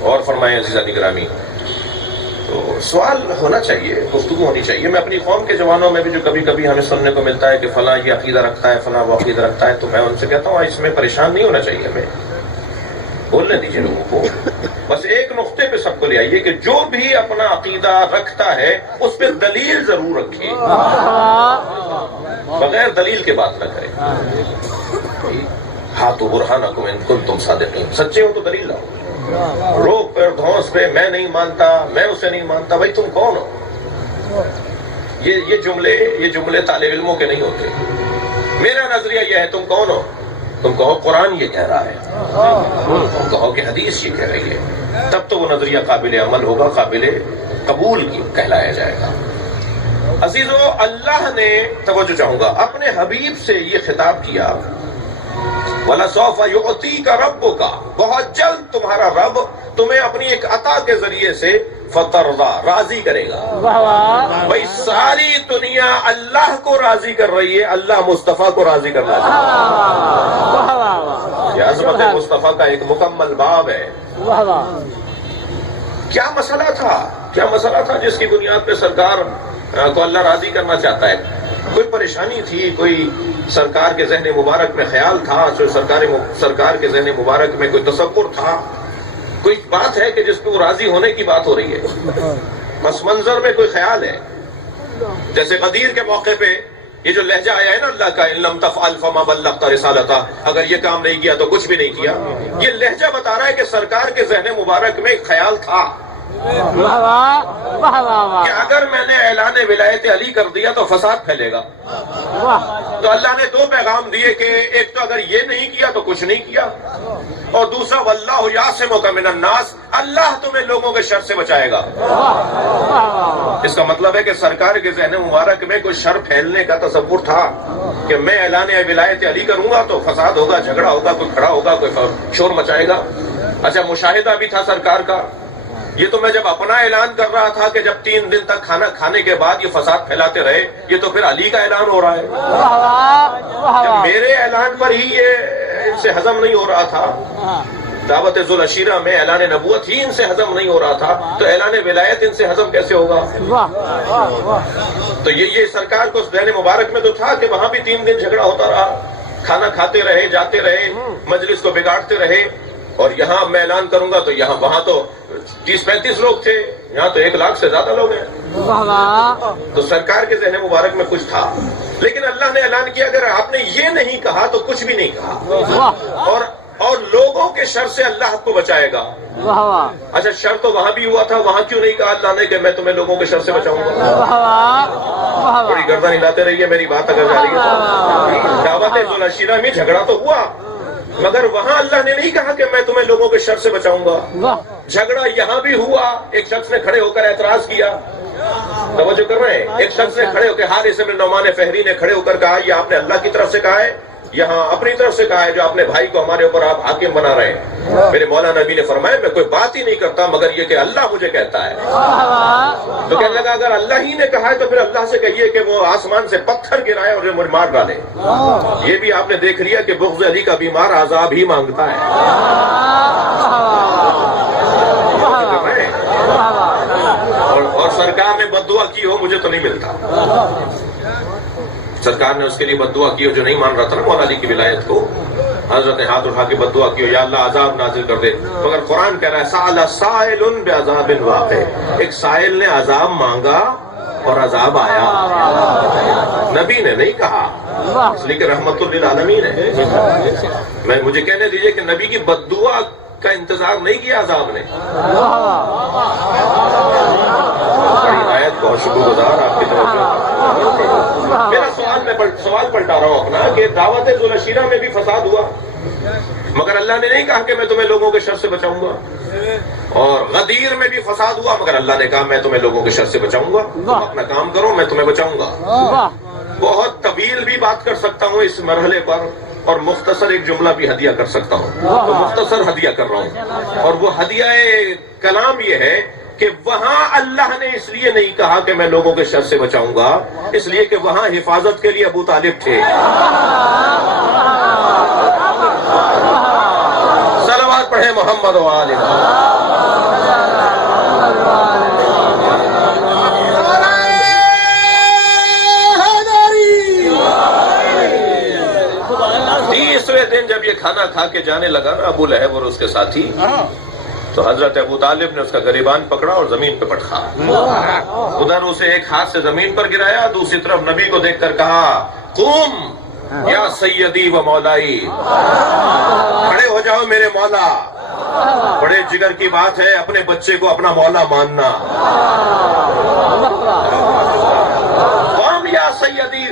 اور فرمائیں عزیزانی گرامی، تو سوال ہونا چاہیے، گفتگو ہونی چاہیے. میں اپنی قوم کے جوانوں میں بھی جو کبھی کبھی ہمیں سننے کو ملتا ہے کہ فلاں یہ عقیدہ رکھتا ہے، فلاں وہ عقیدہ رکھتا ہے، تو میں ان سے کہتا ہوں اس میں پریشان نہیں ہونا چاہیے، ہمیں بولنے دیجیے لوگوں کو. بس ایک نقطے پہ سب کو لے آئیے کہ جو بھی اپنا عقیدہ رکھتا ہے اس پہ دلیل ضرور رکھیے، بغیر دلیل کے بات نہ کرے. ہاتھوں برہانکم ان کنتم صادقین، سچے ہو تو دلیل لاؤ. روک پر دھونس پہ میں نہیں مانتا، میں اسے نہیں مانتا، بھائی تم کون ہو؟ یہ جملے طالب علموں کے نہیں ہوتے. میرا نظریہ یہ ہے، تم کون ہو؟ تم کہو قرآن یہ کہہ رہا ہے، تم کہو کہ حدیث یہ کہہ رہی ہے، تب تو وہ نظریہ قابل عمل ہوگا، قابل قبول کی کہلایا جائے گا. عزیزو، اللہ نے، توجہ چاہوں گا، اپنے حبیب سے یہ خطاب کیا، وَلَسَوْفَ يُعْطِيكَ رَبُّكَ، بہت جلد تمہارا رب تمہیں اپنی ایک عطا کے ذریعے سے فَتَرْضَى، راضی کرے گا. بھئی ساری دنیا اللہ کو راضی کر رہی ہے، اللہ مصطفیٰ کو راضی کرنا چاہتا ہے. یہ عظمت مصطفیٰ کا ایک مکمل باب ہے. کیا مسئلہ تھا جس کی بنیاد پہ سرکار کو اللہ راضی کرنا چاہتا ہے؟ کوئی پریشانی تھی، کوئی سرکار کے ذہن مبارک میں خیال تھا، سرکار کے ذہن مبارک میں کوئی تصور تھا، کوئی بات ہے کہ جس پہ وہ راضی ہونے کی بات ہو رہی ہے؟ پس منظر میں کوئی خیال ہے؟ جیسے غدیر کے موقع پہ یہ جو لہجہ آیا ہے نا اللہ کا، ان لم تفعل فما بلغت رسالتہ، اگر یہ کام نہیں کیا تو کچھ بھی نہیں کیا. یہ لہجہ بتا رہا ہے کہ سرکار کے ذہن مبارک میں ایک خیال تھا کہ اگر میں نے اعلان ولایت علی کر دیا تو فساد پھیلے گا. تو اللہ نے 2 پیغام دیے کہ ایک تو اگر یہ نہیں کیا تو کچھ نہیں کیا، اور دوسرا واللہ یعصمک من الناس، اللہ تمہیں لوگوں کے شر سے بچائے گا. اس کا مطلب ہے کہ سرکار کے ذہن مبارک میں کوئی شر پھیلنے کا تصور تھا کہ میں اعلان ولایت علی کروں گا تو فساد ہوگا، جھگڑا ہوگا، کوئی کھڑا ہوگا، کوئی شور مچائے گا. اچھا، مشاہدہ بھی تھا سرکار کا. یہ تو میں جب اپنا اعلان کر رہا تھا کہ جب 3 دن تک کھانا کھانے کے بعد یہ فساد پھیلاتے رہے، یہ تو پھر علی کا اعلان ہو رہا ہے. جب میرے اعلان پر ہی یہ ان سے ہضم نہیں ہو رہا تھا، دعوت ذوالعشیرہ میں اعلان نبوت ہی ان سے ہضم نہیں ہو رہا تھا، تو اعلان ولایت ان سے ہضم کیسے ہوگا؟ تو یہ سرکار کو ذہن مبارک میں تو تھا کہ وہاں بھی 3 دن جھگڑا ہوتا رہا، کھانا کھاتے رہے، جاتے رہے، مجلس کو بگاڑتے رہے. اور یہاں میں اعلان کروں گا تو وہاں تو 30-35 لوگ تھے، یہاں تو 1 لاکھ سے زیادہ لوگ ہیں. تو سرکار کے ذہن مبارک میں کچھ تھا، لیکن اللہ نے اعلان کیا اگر آپ نے یہ نہیں کہا تو کچھ بھی نہیں کہا. اور اور لوگوں کے شر سے اللہ آپ کو بچائے گا. واہ واہ اچھا شر تو وہاں بھی ہوا تھا, وہاں کیوں نہیں کہا اللہ نے کہ میں تمہیں لوگوں کے شر سے بچاؤں گا؟ واہ واہ بڑی گردن ہلاتے رہیے, میری بات اگر جا رہی ہے. دعوت ذوالعشیرہ میں جھگڑا تو ہوا, مگر وہاں اللہ نے نہیں کہا کہ میں تمہیں لوگوں کے شر سے بچاؤں گا. واہ جھگڑا یہاں بھی ہوا, ایک شخص نے کھڑے ہو کر اعتراض کیا. توجہ کر رہے ہیں؟ ایک شخص نے کھڑے ہو کے حارث بن نعمان فہری نے کھڑے ہو کر کہا یہ آپ نے اللہ کی طرف سے کہا ہے, یہاں اپنی طرف سے کہا ہے, جو اپنے بھائی کو ہمارے اوپر آپ حاکم بنا رہے ہیں. میرے مولانا نبی نے فرمایا میں کوئی بات ہی نہیں کرتا مگر یہ کہ اللہ مجھے کہتا ہے. تو کہنے لگا اگر اللہ ہی نے کہا ہے تو پھر اللہ سے کہیے کہ وہ آسمان سے پتھر گرائے اور مجھے مار ڈالے. یہ بھی آپ نے دیکھ لیا کہ بغض علی کا بیمار عذاب ہی مانگتا ہے. اور سرکار نے بد دعا کی ہو مجھے تو نہیں ملتا. سرکار نے اس کے لیے بد دعا کی ہو جو نہیں مان رہا تھا نا مولا علی کی ولایت کو, حضرت نے ہاتھ اٹھا کے بد دعا کی ہو یا اللہ عذاب نازل کر دے. تو اگر قرآن کہہ رہا ہے سأل سائل بعذاب واقع, ایک سائل نے عذاب مانگا اور عذاب آیا. نبی نے نہیں کہا, اس لیے کہ رحمت للعالمین ہے. مجھے کہنے دیجئے کہ نبی کی بد دعا کا انتظار نہیں کیا عذاب نے. بڑی آیت بہت شکر گزار آپ کی طرف. میرا سوال پلٹا رہا ہوں اپنا کہ دعوت ذوالعشیرہ میں بھی فساد ہوا مگر اللہ نے نہیں کہا کہ میں تمہیں لوگوں کے شر سے بچاؤں گا. اور غدیر میں بھی فساد ہوا مگر اللہ نے کہا میں تمہیں لوگوں کے شر سے بچاؤں گا. تم اپنا کام کرو میں تمہیں بچاؤں گا. بہت طویل بھی بات کر سکتا ہوں اس مرحلے پر, اور مختصر ایک جملہ بھی ہدیہ کر سکتا ہوں. تو مختصر ہدیہ کر رہا ہوں, اور وہ ہدیہ کلام یہ ہے کہ وہاں اللہ نے اس لیے نہیں کہا کہ میں لوگوں کے شر سے بچاؤں گا, اس لیے کہ وہاں حفاظت کے لیے ابو طالب تھے. صلوات پڑھیں محمد و آل محمد. تیسرے دن جب یہ کھانا کھا کے جانے لگا نا ابو لہب اور اس کے ساتھی, تو حضرت ابو طالب نے اس کا گریبان پکڑا اور زمین پہ پٹکا. ادھر اسے ایک ہاتھ سے زمین پر گرایا, دوسری طرف نبی کو دیکھ کر کہا قوم یا سیدی و مولائی, کھڑے ہو جاؤ میرے مولا. بڑے جگر کی بات ہے اپنے بچے کو اپنا مولا ماننا. قوم یا سیدی,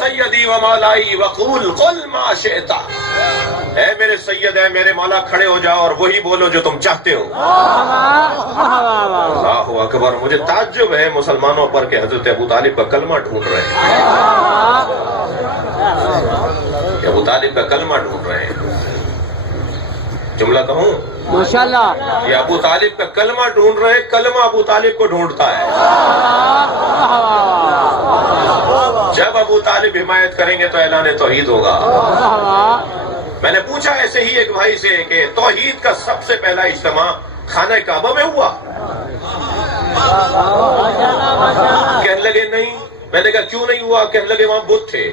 سیدی و مولائی وقول قل ما شئتا, اے میرے سید اے میرے مولا کھڑے ہو جاؤ اور وہی بولو جو تم چاہتے ہو. اللہ اکبر. مجھے تعجب ہے مسلمانوں پر کہ حضرت ابو طالب کا کلمہ ڈھونڈ رہے ہیں, ابو طالب کا کلمہ ڈھونڈ رہے ہیں. جملہ کہوں ماشاءاللہ, یہ ابو طالب کا کلمہ ڈھونڈ رہے ہیں, کلمہ ابو طالب کو ڈھونڈتا ہے. جب ابو طالب حمایت کریں گے تو اعلان توحید ہوگا. میں نے پوچھا ایسے ہی ایک بھائی سے کہ توحید کا سب سے پہلا اجتماع خانہ کعبہ میں ہوا؟ کہنے لگے نہیں. میں نے کہا کیوں نہیں ہوا؟ کہنے لگے وہاں بت تھے.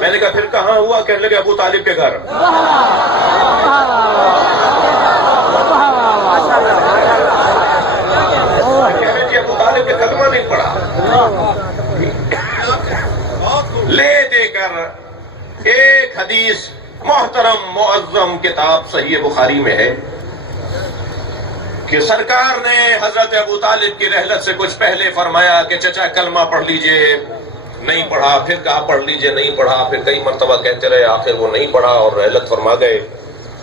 میں نے کہا پھر کہاں ہوا؟ کہنے لگے ابو طالب کے گھر. ابو طالب نے کلمہ نہیں پڑھا. لے دے کر ایک حدیث محترم معظم کتاب صحیح بخاری میں ہے کہ سرکار نے حضرت ابو طالب کی رحلت سے کچھ پہلے فرمایا کہ چچا کلمہ پڑھ لیجئے. نہیں پڑھا. پھر کہا پڑھ لیجئے, نہیں پڑھا. پھر کئی مرتبہ کہتے رہے, آخر وہ نہیں پڑھا اور رحلت فرما گئے.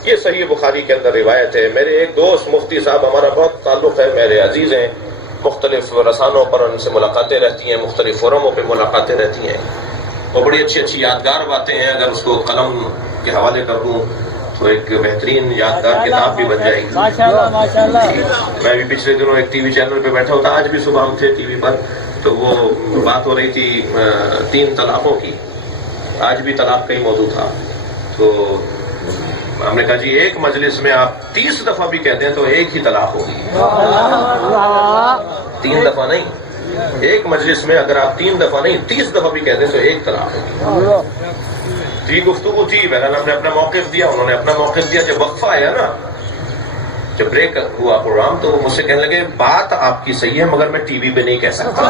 یہ صحیح بخاری کے اندر روایت ہے. میرے ایک دوست مفتی صاحب, ہمارا بہت تعلق ہے, میرے عزیز ہیں, مختلف رسانوں پر ان سے ملاقاتیں رہتی ہیں, مختلف فورموں پہ ملاقاتیں رہتی ہیں, اور بڑی اچھی اچھی یادگار باتیں ہیں. اگر اس کو قلم کے حوالے کر دوں تو ایک بہترین یادگار کتاب بھی بن جائے گی. میں بھی پچھلے دنوں ایک ٹی وی چینل پہ بیٹھا ہوتا, آج بھی صبح ہم تھے ٹی وی پر, تو وہ بات ہو رہی تھی 3 طلاقوں کی. آج بھی طلاق کا ہی موضوع تھا. تو ہم نے کہا جی ایک مجلس میں آپ 30 دفعہ بھی کہتے ہیں تو ایک ہی طلاق ہوگی. 3 دفعہ نہیں, ایک مجلس میں اگر آپ 3 دفعہ نہیں 30 دفعہ بھی کہتے ہیں تو ایک طلاق ہوگی. جی گفتگو تھی, بہرحال ہم نے اپنا موقف دیا, انہوں نے اپنا موقف دیا. جب وقفہ آیا نا, جب بریک ہوا پروگرام تو وہ مجھ سے کہنے لگے بات آپ کی صحیح ہے مگر میں ٹی وی پہ نہیں کہہ سکتا.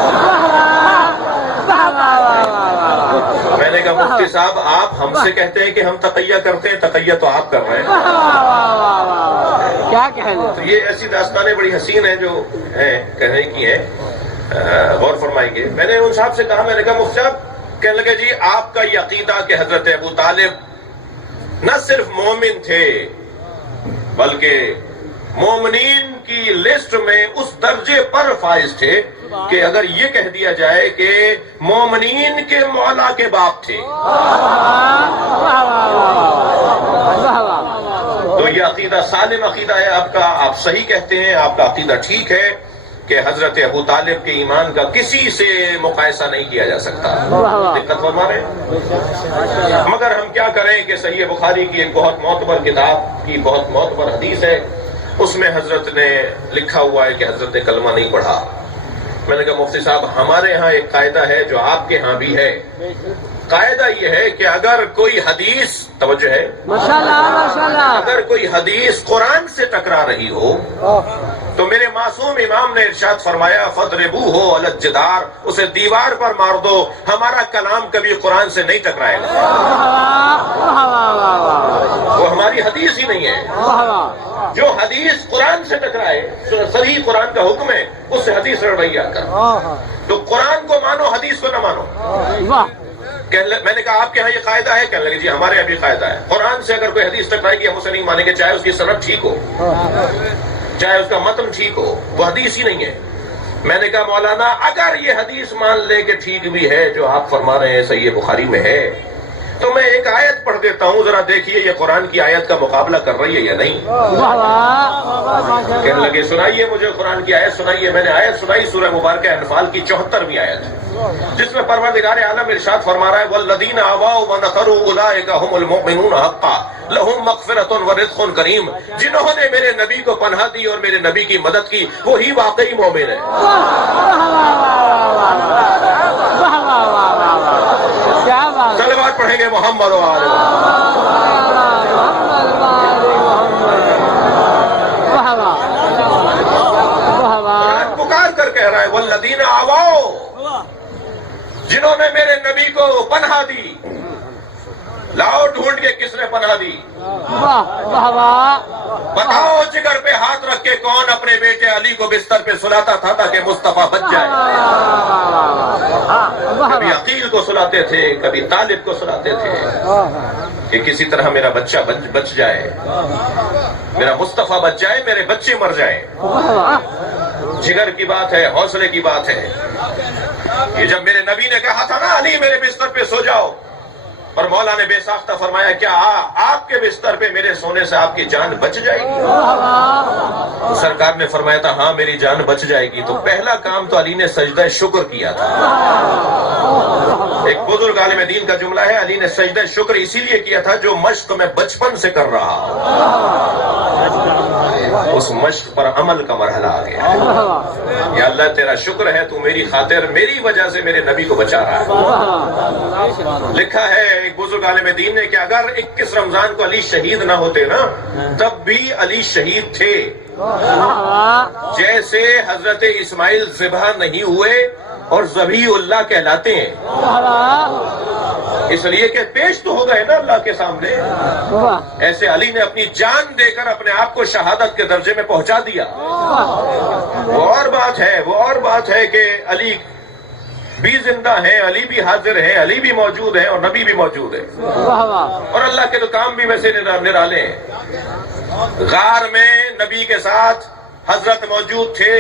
میں نے کہا مفتی صاحب آپ ہم سے کہتے ہیں کہ ہم تقیہ کرتے ہیں, تقیہ تو آپ کر رہے ہیں. کیا کہنا. تو یہ ایسی داستانیں بڑی حسین ہیں جو ہیں کہنے کی ہیں, غور فرمائیں گے. میں نے ان صاحب سے کہا, میں نے کہا مفتی صاحب, کہنے لگے جی آپ کا یہ عقیدہ کہ حضرت ابو طالب نہ صرف مومن تھے بلکہ مومنین کی لسٹ میں اس درجے پر فائز تھے کہ اگر یہ کہہ دیا جائے کہ مومنین کے مولا کے باپ تھے تو یہ عقیدہ سالم عقیدہ ہے آپ کا, آپ صحیح کہتے ہیں, آپ کا عقیدہ ٹھیک ہے کہ حضرت ابو طالب کے ایمان کا کسی سے مقایسہ نہیں کیا جا سکتا. دقت فرما رہے ہیں. مگر ہم کیا کریں کہ صحیح بخاری کی ایک بہت معتبر کتاب کی بہت معتبر حدیث ہے, اس میں حضرت نے لکھا ہوا ہے کہ حضرت نے کلمہ نہیں پڑھا. میں نے کہا مفتی صاحب ہمارے ہاں ایک قاعدہ ہے جو آپ کے ہاں بھی ہے. قاعدہ یہ ہے کہ اگر کوئی حدیث, توجہ ہے, اگر کوئی حدیث قرآن سے ٹکرا رہی ہو تو میرے معصوم امام نے ارشاد فرمایا فضربوہ علی الجدار, اسے دیوار پر مار دو, ہمارا کلام کبھی قرآن سے نہیں ٹکرائے گا. وہ ہماری حدیث ہی نہیں ہے. جو حدیث قرآن سے ٹکرائے, صحیح قرآن کا حکم ہے اس سے حدیث رویہ کر, تو قرآن کو مانو حدیث کو نہ مانو. میں نے کہا آپ کے یہاں یہ قاعدہ ہے؟ کہنے لگے جی ہمارے یہاں بھی قاعدہ ہے, قرآن سے اگر کوئی حدیث ٹکرائے گی ہم اسے نہیں مانیں گے, چاہے اس کی سند ٹھیک ہو, چاہے اس کا متن ٹھیک ہو, وہ حدیث ہی نہیں ہے. میں نے کہا مولانا اگر یہ حدیث مان لے کہ ٹھیک بھی ہے جو آپ فرما رہے ہیں صحیح بخاری میں ہے, تو میں ایک آیت پڑھ دیتا ہوں, ذرا دیکھیے یہ قرآن کی آیت کا مقابلہ کر رہی ہے یا نہیں. کہنے لگے سنائیے مجھے قرآن کی آیت سنائیے. میں نے آیت سنائی سورہ مبارکہ انفال کی 74ویں آیت, جس میں پروردگار عالم ارشاد فرما رہا ہے والذین آواؤ ونصروا اولئک هم المؤمنون حقا لہم مغفرۃ ورزق کریم. جنہوں نے میرے نبی کو پناہ دی اور میرے نبی کی مدد کی وہی واقعی مومن ہے. صلوات پڑھیں گے محمد و آل محمد. پکار کر کہہ رہا ہے والذین آواؤ, جنہوں نے میرے نبی کو پناہ دی. لاؤ ڈھونڈ کے کس نے پناہ دی, بتاؤ جگر پہ ہاتھ رکھ کے کون اپنے بیٹے علی کو بستر پہ سلاتا تھا تاکہ مصطفیٰ بچ جائے. کبھی عقیل کو سلاتے تھے, کبھی طالب کو سلاتے تھے کہ کسی طرح میرا بچہ بچ جائے, میرا مصطفیٰ بچ جائے, میرے بچے مر جائیں. جگر کی بات ہے, حوصلے کی بات ہے. یہ جب میرے نبی نے کہا تھا نا علی میرے بستر پہ سو جاؤ, اور مولا نے بے ساختہ فرمایا کیا آپ کے بستر پہ میرے سونے سے آپ کی جان بچ جائے گی؟ تو سرکار نے فرمایا تھا ہاں میری جان بچ جائے گی. تو پہلا کام تو علی نے سجدہ شکر کیا تھا. ایک بزرگ عالم دین کا جملہ ہے, علی نے سجدہ شکر اسی لیے کیا تھا جو مشق میں بچپن سے کر رہا اس مشق پر عمل کا مرحلہ آ گیا. یا اللہ تیرا شکر ہے تو میری خاطر میری وجہ سے میرے نبی کو بچا رہا ہے. لکھا ہے ایک بزرگ عالم دین نے کہ اگر 21 رمضان کو علی شہید نہ ہوتے نا تب بھی علی شہید تھے. جیسے حضرت اسماعیل ذبح نہیں ہوئے اور ذبیح اللہ کہلاتے ہیں, اس لیے کہ پیش تو ہو گئے نا اللہ کے سامنے, ایسے علی نے اپنی جان دے کر اپنے آپ کو شہادت کے درجے میں پہنچا دیا. وہ اور بات ہے کہ علی بھی زندہ ہیں, علی بھی حاضر ہیں, علی بھی موجود ہیں اور نبی بھی موجود ہے. اور اللہ کے تو کام بھی ویسے نرالے ہیں. غار میں نبی کے ساتھ حضرت موجود تھے.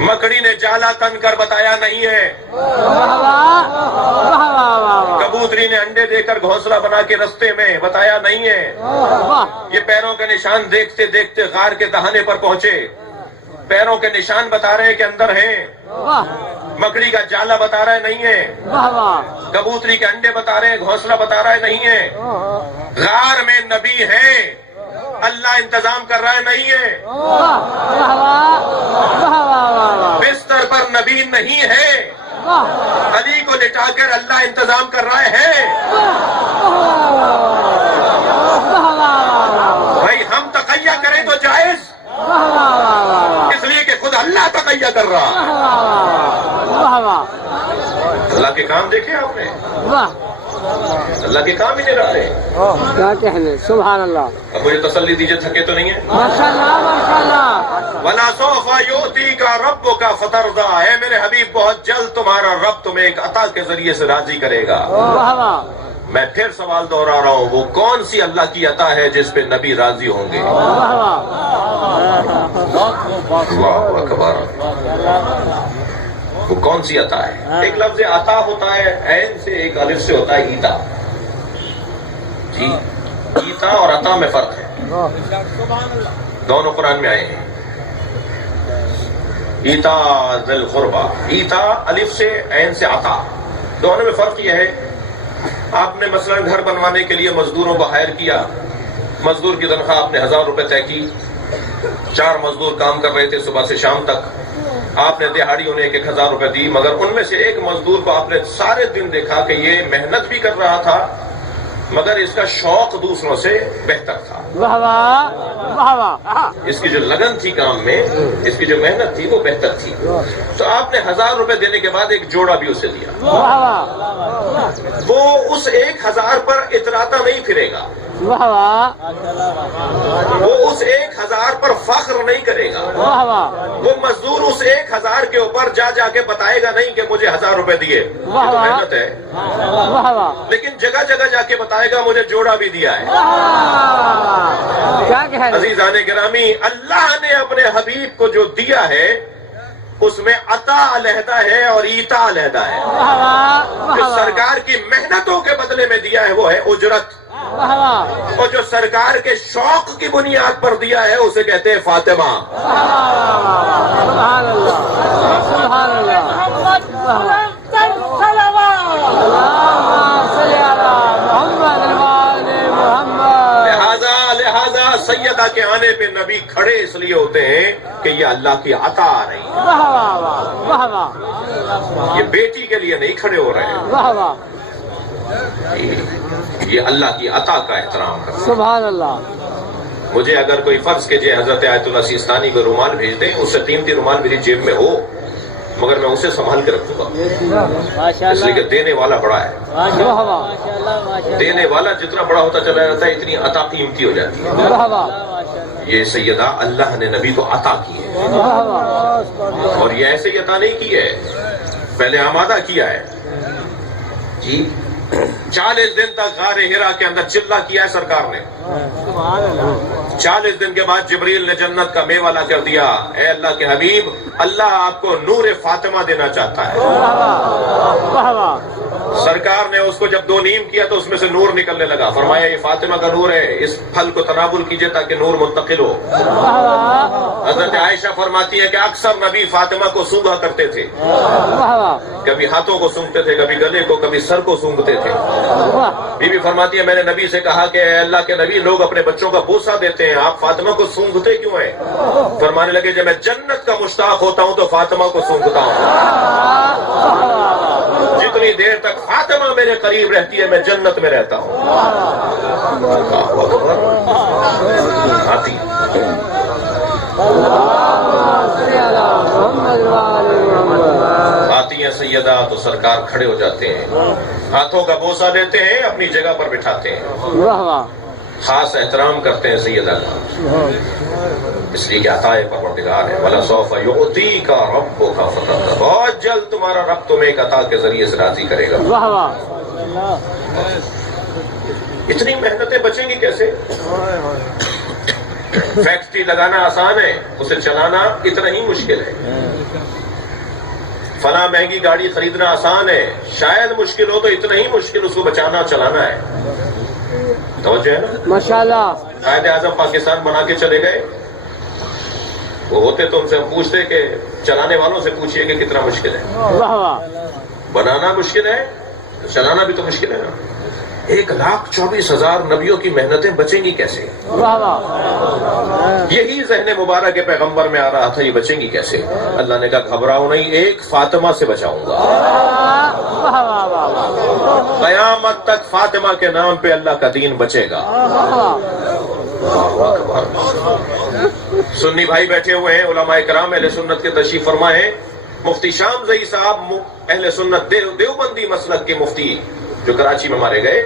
مکڑی نے جالا تن کر بتایا نہیں ہے, کبوتری نے انڈے دے کر گھونسلہ بنا کے رستے میں بتایا نہیں ہے. یہ پیروں کے نشان دیکھتے دیکھتے غار کے دہانے پر پہنچے, پیروں کے نشان بتا رہے ہیں کہ اندر ہیں, مکڑی کا جالا بتا رہا ہے نہیں ہے, کبوتری کے انڈے بتا رہے ہیں, گھونسلہ بتا رہا ہے نہیں ہے. غار میں نبی ہیں, اللہ انتظام کر رہا ہے نہیں ہے. بستر پر نبی نہیں ہے, علی کو لٹا کر اللہ انتظام کر رہا ہے. بھائی مہیا کر رہا ہے۔ واہ واہ اللہ کے کام دیکھے آپ نے؟ واہ اللہ کے کام ہی نہیں رہے۔ کیا کہنے، سبحان اللہ، اب مجھے تسلی دیجیے، تھکے تو نہیں ہیں؟ ماشاء اللہ ماشاء اللہ۔ وَلَا سَوْفَ يُؤْتِيكَ رَبُّكَ فَتَرْضَىٰ، اے میرے حبیب بہت جلد تمہارا رب تمہیں ایک عطا کے ذریعے سے راضی کرے گا۔ واہ واہ میں پھر سوال دوہرا رہا ہوں، وہ کون سی اللہ کی عطا ہے جس پہ نبی راضی ہوں گے؟ واہ واہ اللہ اکبر، وہ کون سی عطا ہے؟ ایک لفظ عطا ہوتا ہے عین سے، ایک الف سے ہوتا ہے ایتا۔ جی، ایتا اور عطا میں فرق ہے، دونوں قرآن میں آئے ہیں۔ ایتا ذی القربہ، ایتا الف سے عین سے عطا، دونوں میں فرق یہ ہے، آپ نے مثلا گھر بنوانے کے لیے مزدوروں کو ہائر کیا، مزدور کی تنخواہ آپ نے 1000 روپے طے کی، 4 مزدور کام کر رہے تھے صبح سے شام تک، آپ نے دہاڑی انہیں 1000 روپے دی، مگر ان میں سے ایک مزدور کو آپ نے سارے دن دیکھا کہ یہ محنت بھی کر رہا تھا مگر اس کا شوق دوسروں سے بہتر تھا، واہ واہ واہ واہ، اس کی جو لگن تھی کام میں، اس کی جو محنت تھی وہ بہتر تھی، تو آپ نے 1000 روپے دینے کے بعد ایک جوڑا بھی اسے دیا۔ واہ واہ وہ اس 1000 پر اتراتا نہیں پھرے گا، واہ واہ وہ اس 1000 پر فخر نہیں کرے گا، واہ واہ وہ مزدور اس 1000 کے اوپر جا کے بتائے گا نہیں کہ مجھے 1000 روپے دیے، یہ تو محنت ہے، واہ واہ، لیکن جگہ جگہ جا کے بتائے گا مجھے جوڑا بھی دیا ہے۔ کیا کہہ رہے، عزیزان گرامی، اللہ نے اپنے حبیب کو جو دیا ہے اس میں عطا علیحدہ ہے اور ایتا علیحدہ ہے۔ واہ واہ جو واہ سرکار کی محنتوں کے بدلے میں دیا ہے وہ ہے اجرت، واہ واہ، اور جو سرکار کے شوق کی بنیاد پر دیا ہے اسے کہتے ہیں فاطمہ۔ سبحان اللہ سبحان اللہ، لہذا سیدہ کے آنے پہ نبی کھڑے اس لیے ہوتے ہیں کہ یہ اللہ کی عطا آ رہی ہے، واہ واہ واہ واہ یہ بیٹی کے لیے نہیں کھڑے ہو رہے ہیں، واہ واہ، یہ اللہ کی عطا کا احترام کرنا۔ سبحان اللہ، مجھے اگر کوئی فرض کیجئے حضرت آیت اللہ سیستانی کو رومال بھیج دیں، اس سے قیمتی رومال میری جیب میں ہو مگر میں اسے سنبھال کے رکھوں گا، اس لیے کہ دینے والا بڑا ہے، واہ واہ دینے والا جتنا بڑا ہوتا چلا جاتا ہے اتنی عطا قیمتی ہو جاتی ہے۔ واہ واہ یہ سیدہ اللہ نے نبی کو عطا کی ہے، واہ واہ، اور یہ ایسے ہی عطا نہیں کی ہے، پہلے آمادہ کیا ہے۔ جی 40 دن تک غار ہرا کے اندر چلہ کیا ہے سرکار نے، 40 دن کے بعد جبریل نے جنت کا میوہ لا کر دیا، اے اللہ کے حبیب اللہ آپ کو نور فاطمہ دینا چاہتا ہے۔ واہ واہ، سرکار نے اس کو جب 2 نیم کیا تو اس میں سے نور نکلنے لگا، فرمایا یہ فاطمہ کا نور ہے، اس پھل کو تناول کیجئے تاکہ نور منتقل ہو۔ حضرت عائشہ فرماتی ہے کہ اکثر نبی فاطمہ کو سونگا کرتے تھے، واہ واہ، کبھی ہاتھوں کو سونگتے تھے، کبھی گلے کو، کبھی سر کو سونگتے تھے۔ بی بی فرماتی ہے میں نے نبی سے کہا کہ اے اللہ کے نبی لوگ اپنے بچوں کا بوسہ دیتے ہیں، آپ فاطمہ کو سونگتے کیوں ہیں؟ فرمانے لگے جب میں جنت کا مشتاق ہوتا ہوں تو فاطمہ کو سونگتا ہوں، جتنی دیر تک فاطمہ میرے قریب رہتی ہے میں جنت میں رہتا ہوں۔ آتی آتی ہیں سیدہ تو سرکار کھڑے ہو جاتے ہیں، ہاتھوں کا بوسہ لیتے ہیں، اپنی جگہ پر بٹھاتے ہیں، واہ واہ، خاص احترام کرتے ہیں سیدہ کا، اس لیے کہ عطا پروردگار ہے۔ وَلَا سَوْفَ يُؤْتِيكَ رَبُّكَ فَتَرْضَىٰ، بہت جلد تمہارا رب تمہیں ایک عطا کے ذریعے سے راضی کرے گا۔ واہ واہ، اتنی محنتیں بچیں گی کیسے؟ فیکٹری لگانا آسان ہے، اسے چلانا اتنا ہی مشکل ہے۔ فلاں مہنگی گاڑی خریدنا آسان ہے، شاید مشکل ہو تو اتنا ہی مشکل اس کو بچانا چلانا ہے۔ توجہ ہے نا؟ ماشاء اللہ، قائد اعظم پاکستان بنا کے چلے گئے، وہ ہوتے تو ان سے ہم پوچھتے کہ چلانے والوں سے پوچھئے کہ کتنا مشکل ہے۔ واہ واہ، بنانا مشکل ہے، چلانا بھی تو مشکل ہے نا۔ 1,24,000 نبیوں کی محنتیں بچیں گی کیسے؟ واہ واہ، یہی ذہن مبارک کے پیغمبر میں آ رہا تھا، یہ بچیں گی کیسے؟ اللہ نے کہا گھبراؤ نہیں، ایک فاطمہ سے بچاؤں گا، واہ واہ واہ، قیامت تک فاطمہ کے نام پہ اللہ کا دین بچے گا۔ واہ واہ، اللہ اکبر، سنی بھائی بیٹھے ہوئے ہیں، علماء کرام اہل سنت کے تشریف فرما ہیں. مفتی شام زئی صاحب اہل سنت دیوبندی مسلک کے مفتی جو کراچی میں مارے گئے،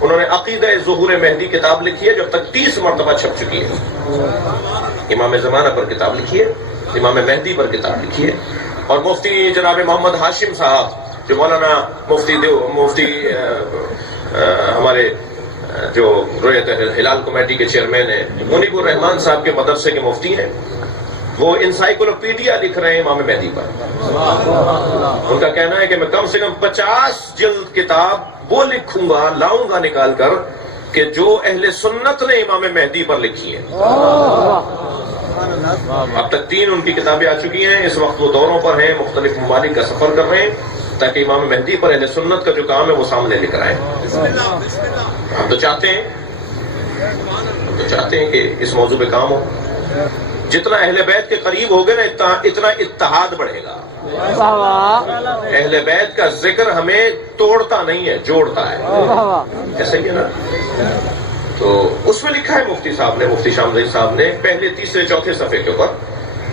انہوں نے عقیدہ ظہور مہدی کتاب لکھی ہے جو تک 30 مرتبہ چھپ چکی ہے. امام زمانہ پر کتاب لکھی ہے، امام مہدی پر کتاب لکھی ہے. اور مفتی جناب محمد ہاشم صاحب جو مولانا مفتی ہمارے جو رویت ہلال کمیٹی کے چیئرمین ہیں، منیب الرحمان صاحب کے مدرسے کے مفتی ہیں، وہ انسائیکلوپیڈیا لکھ رہے ہیں امام مہدی پر. ان کا کہنا ہے کہ میں کم سے کم 50 جلد کتاب وہ لکھوں گا، لاؤں گا نکال کر، کہ جو اہل سنت نے امام مہدی پر لکھی ہے. اب تک 3 ان کی کتابیں آ چکی ہیں. اس وقت وہ دوروں پر ہیں، مختلف ممالک کا سفر کر رہے ہیں تاکہ امام مہدی پر اہل سنت کا جو کام ہے وہ سامنے لے کر آئیں. ہم تو چاہتے ہیں کہ اس موضوع پہ کام ہو. جتنا اہل بیت کے قریب ہوگے نا اتنا اتحاد بڑھے گا. اہل بیت کا ذکر ہمیں توڑتا نہیں ہے، جوڑتا ہے. ایسا ہی ہے نا. تو اس میں لکھا ہے مفتی صاحب نے، مفتی شام زئی صاحب نے پہلے 3 4 صفحے کے اوپر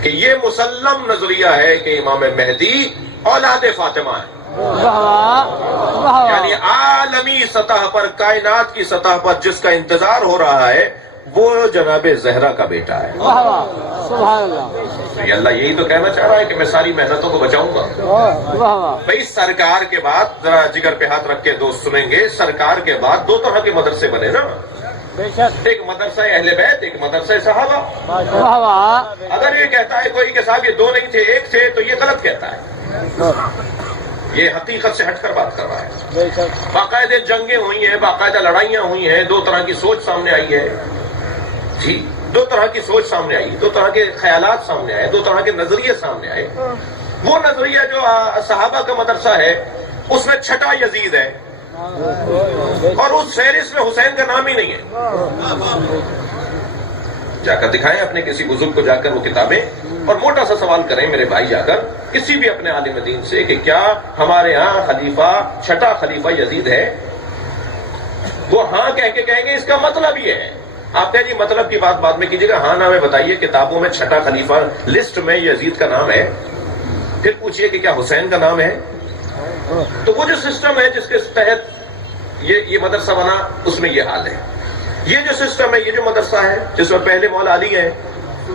کہ یہ مسلم نظریہ ہے کہ امام مہدی اولاد فاطمہ ہے. یعنی عالمی سطح پر، کائنات کی سطح پر جس کا انتظار ہو رہا ہے وہ جناب زہرا کا بیٹا ہے. یہ اللہ یہی تو کہنا چاہ رہا ہے کہ میں ساری محنتوں کو بچاؤں گا. بھائی سرکار کے بعد، ذرا جگر پہ ہاتھ رکھ کے دوست سنیں گے، سرکار کے بعد 2 طرح کے مدرسے بنے نا. ایک مدرسہ اہل بیت، ایک مدرسہ صحابہ. اگر یہ کہتا ہے کوئی کہ صاحب یہ 2 نہیں تھے 1 تھے تو یہ غلط کہتا ہے. یہ حقیقت سے ہٹ کر بات کر رہا ہے. باقاعدہ جنگیں ہوئی ہیں، باقاعدہ لڑائیاں ہوئی ہیں، 2 طرح کی سوچ سامنے آئی ہے. جی 2 طرح کی سوچ سامنے آئی، 2 طرح کے خیالات سامنے آئے، 2 طرح کے نظریے سامنے آئے. وہ نظریہ جو صحابہ کا مدرسہ ہے اس میں چھٹا یزید ہے اور اس فہرست میں حسین کا نام ہی نہیں ہے. جا کر دکھائیں اپنے کسی بزرگ کو، جا کر وہ کتابیں، اور موٹا سا سوال کریں میرے بھائی جا کر کسی بھی اپنے عالم دین سے کہ کیا ہمارے ہاں خلیفہ، چھٹا خلیفہ یزید ہے؟ وہ ہاں کہہ کے کہیں گے اس کا مطلب یہ ہے. آپ کہیں جی مطلب کی بات بعد میں کیجیے گا، ہاں نام بتائیے کتابوں میں چھٹا خلیفہ لسٹ میں یزید کا نام ہے. پھر پوچھئے کہ کیا حسین کا نام ہے؟ تو وہ جو سسٹم ہے جس کے تحت یہ مدرسہ بنا اس میں یہ حال ہے. یہ جو سسٹم ہے، یہ جو مدرسہ ہے جس میں پہلے مولا علی ہیں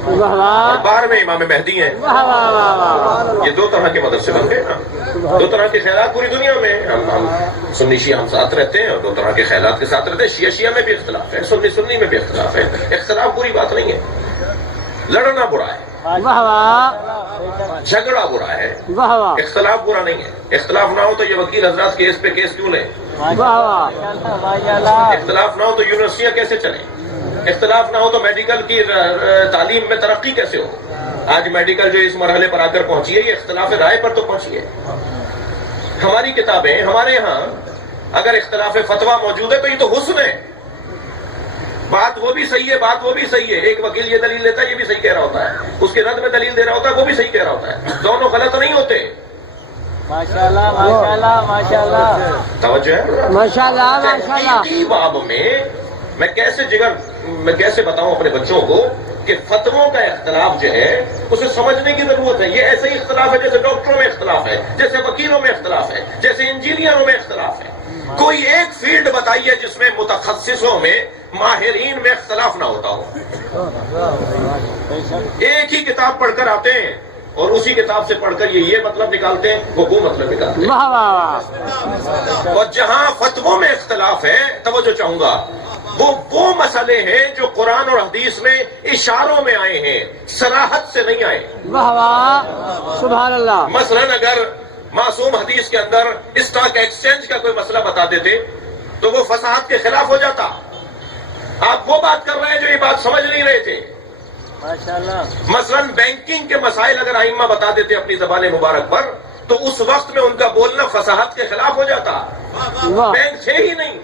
اور 12ویں امام مہدی ہیں، یہ 2 طرح کے مدرسے بن گئے نا. 2 طرح کے خیالات پوری دنیا میں، ہم سنی شیعہ ہم ساتھ رہتے ہیں اور 2 طرح کے خیالات کے ساتھ رہتے ہیں. شیعہ میں بھی اختلاف ہے، سنی میں بھی اختلاف ہے. اختلاف بری بات نہیں ہے، لڑنا برا ہے، جھگڑا برا ہے، اختلاف برا نہیں ہے. اختلاف نہ ہو تو یہ وکیل حضرات کیس پہ کیس کیوں لیں؟ اختلاف نہ ہو تو یونیورسٹیاں کیسے چلیں؟ اختلاف نہ ہو تو میڈیکل کی تعلیم میں ترقی کیسے ہو؟ آج میڈیکل جو اس مرحلے پر آ کر پہنچی ہے یہ اختلاف رائے پر تو پہنچی ہے. ہماری کتابیں، ہمارے ہاں اگر اختلاف فتویٰ موجود ہے تو یہ تو حسن ہے. بات وہ بھی صحیح ہے، بات وہ بھی صحیح ہے. ایک وکیل یہ دلیل دیتا ہے، یہ بھی صحیح کہہ رہا ہوتا ہے. اس کے رد میں دلیل دے رہا ہوتا ہے، وہ بھی صحیح کہہ رہا ہوتا ہے. دونوں غلط نہیں ہوتے. ماشاءاللہ ماشاءاللہ ماشاءاللہ. توجہ ہے. ماشاءاللہ ماشاءاللہ. تحقیقی باب میں کیسے بتاؤں اپنے بچوں کو کہ فتووں کا اختلاف جو ہے اسے سمجھنے کی ضرورت ہے. یہ ایسا ہی اختلاف ہے جیسے ڈاکٹروں میں اختلاف ہے، جیسے وکیلوں میں اختلاف ہے، جیسے انجینئروں میں اختلاف ہے. کوئی ایک فیلڈ بتائیے جس میں متخصصوں میں، ماہرین میں اختلاف نہ ہوتا ہو. ایک ہی کتاب پڑھ کر آتے ہیں اور اسی کتاب سے پڑھ کر یہ مطلب نکالتے ہیں، وہ مطلب نکالتے ہیں. اور جہاں فتووں میں اختلاف ہے، توجہ چاہوں گا، وہ مسئلے ہیں جو قرآن اور حدیث میں اشاروں میں آئے ہیں، صراحت سے نہیں آئے. سبحان اللہ. مثلا اگر معصوم حدیث کے اندر اسٹاک ایکسچینج کا کوئی مسئلہ بتا دیتے تو وہ فصاحت کے خلاف ہو جاتا. آپ وہ بات کر رہے ہیں جو یہ بات سمجھ نہیں رہے تھے. مثلا بینکنگ کے مسائل اگر ائمہ بتا دیتے اپنی زبان مبارک پر تو اس وقت میں ان کا بولنا فصاحت کے خلاف ہو جاتا. بینک تھے ہی نہیں.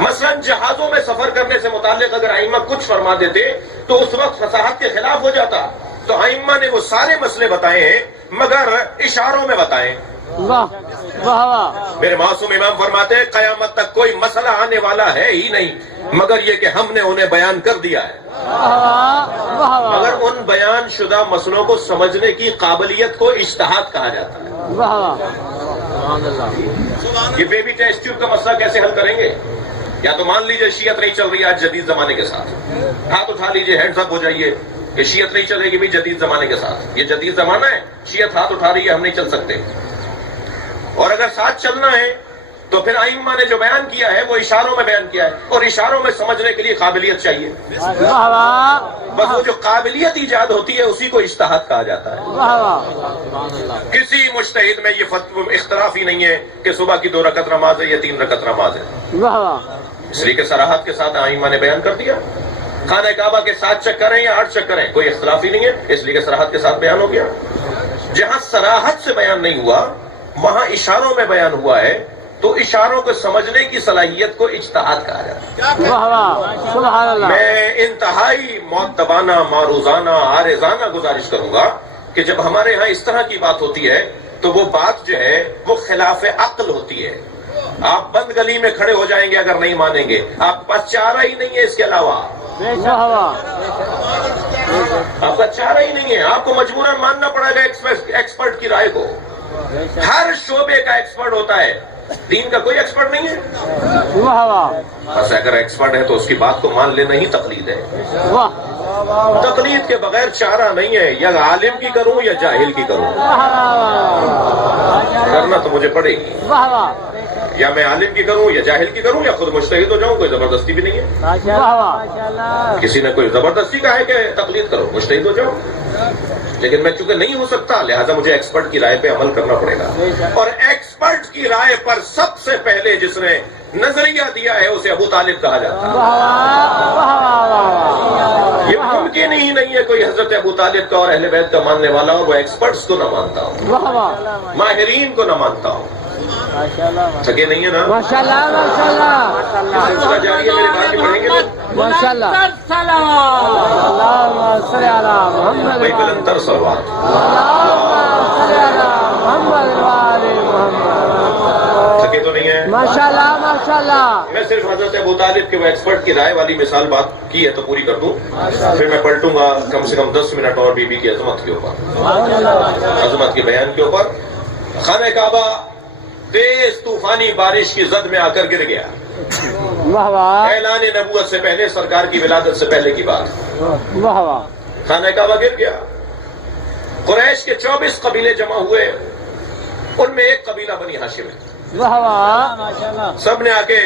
مثلا جہازوں میں سفر کرنے سے متعلق اگر ائمہ کچھ فرما دیتے تو اس وقت فصاحت کے خلاف ہو جاتا. تو ائمہ نے وہ سارے مسئلے بتائے ہیں مگر اشاروں میں بتائے. میرے معصوم امام فرماتے ہیں قیامت تک کوئی مسئلہ آنے والا ہے ہی نہیں مگر یہ کہ ہم نے انہیں بیان کر دیا ہے، مگر ان بیان شدہ مسئلوں کو سمجھنے کی قابلیت کو اجتہاد کہا جاتا ہے۔ یہ بیبی ٹیسٹ ٹیوب کا مسئلہ کیسے حل کریں گے؟ یا تو مان لیجئے شیعت نہیں چل رہی آج جدید زمانے کے ساتھ، ہاتھ اٹھا لیجئے، ہینڈز اپ ہو جائیے کہ شیعت نہیں چلے گی بھی جدید زمانے کے ساتھ، یہ جدید زمانہ ہے، شیعت ہاتھ اٹھا رہی ہے، ہم نہیں چل سکتے۔ اور اگر ساتھ چلنا ہے تو پھر ائمہ نے جو بیان کیا ہے وہ اشاروں میں بیان کیا ہے، اور اشاروں میں سمجھنے کے لیے قابلیت چاہیے، بس وہ جو قابلیت ایجاد ہوتی ہے اسی کو اجتہاد کہا جاتا ہے۔ کسی مجتہد میں یہ اختلاف ہی نہیں ہے کہ صبح کی 2 رکعت نماز ہے یا 3 رکعت نماز ہے، اس لیے کہ صراحت کے ساتھ ائمہ نے بیان کر دیا۔ خانہ کعبہ کے 7 چکر ہیں یا 8 چکر ہیں، کوئی اختلاف ہی نہیں ہے، اس لیے کہ صراحت کے ساتھ بیان ہو گیا۔ جہاں صراحت سے بیان نہیں ہوا وہاں اشاروں میں بیان ہوا ہے، تو اشاروں کو سمجھنے کی صلاحیت کو اجتہاد کہا جاتا ہے۔ میں انتہائی مؤدبانہ، معروضانہ، عارضانہ گزارش کروں گا کہ جب ہمارے ہاں اس طرح کی بات ہوتی ہے تو وہ بات جو ہے وہ خلاف عقل ہوتی ہے۔ آپ بند گلی میں کھڑے ہو جائیں گے اگر نہیں مانیں گے، آپ کا چارہ ہی نہیں ہے اس کے علاوہ، آپ کا چارہ ہی نہیں ہے، آپ کو مجبوراً ماننا پڑے گا ایکسپرٹ کی رائے کو۔ ہر شعبے کا ایکسپرٹ ہوتا ہے، دین کا کوئی ایکسپرٹ نہیں ہے، بس اگر ایکسپرٹ ہے تو اس کی بات کو مان لینا ہی تقلید ہے۔ تقلید کے بغیر چارہ نہیں ہے، یا عالم کی کروں یا جاہل کی کروں، کرنا تو مجھے پڑے گی، یا میں عالم کی کروں یا جاہل کی کروں یا خود مجتہد ہو جاؤں، کوئی زبردستی بھی نہیں ہے۔ کسی نے کوئی زبردستی کہا ہے کہ تقلید کرو، مجتہد ہو جاؤ، لیکن میں چونکہ نہیں ہو سکتا لہذا مجھے ایکسپرٹ کی رائے پہ عمل کرنا پڑے گا، اور ایکسپرٹ کی رائے پر سب سے پہلے جس نے نظریہ دیا ہے اسے ابو طالب کہا جاتا ہے۔ یہ ممکن ہی نہیں ہے کوئی حضرت ابو طالب کا اور اہل بیت کا ماننے والا اور وہ ایکسپرٹس کو نہ مانتا ہوں، ماہرین کو نہ مانتا ہوں۔ تھکے نہیں ہے نا؟ ماشاءاللہ ماشاءاللہ سلسلہ جاری ہے، میری بات بھی پڑھیں گے لوگ؟ ماشاءاللہ اللہم صلی علی محمد بھائی بلندر صلوات۔ اللہم صلی علی محمد وآل محمد۔ تھکے تو نہیں ہے؟ ماشاءاللہ ماشاءاللہ۔ میں صرف حضرت ابو طالب کے وہ ایکسپرٹ کی رائے والی مثال بات کی ہے تو پوری کر دوں، پھر میں پلٹوں گا کم سے کم 10 منٹ اور بی بی کی عظمت کے اوپر، عظمت کے بیان کے اوپر۔ خانہ کعبہ تیز طوفانی بارش کی زد میں آ کر گر گیا، واہ واہ اعلان نبوت سے پہلے، سرکار کی ولادت سے پہلے کی بات۔ واہ واہ خانہ کعبہ گر گیا، قریش کے 24 قبیلے جمع ہوئے، ان میں ایک قبیلہ بنی ہاشم ہے، واہ واہ سب نے آ کے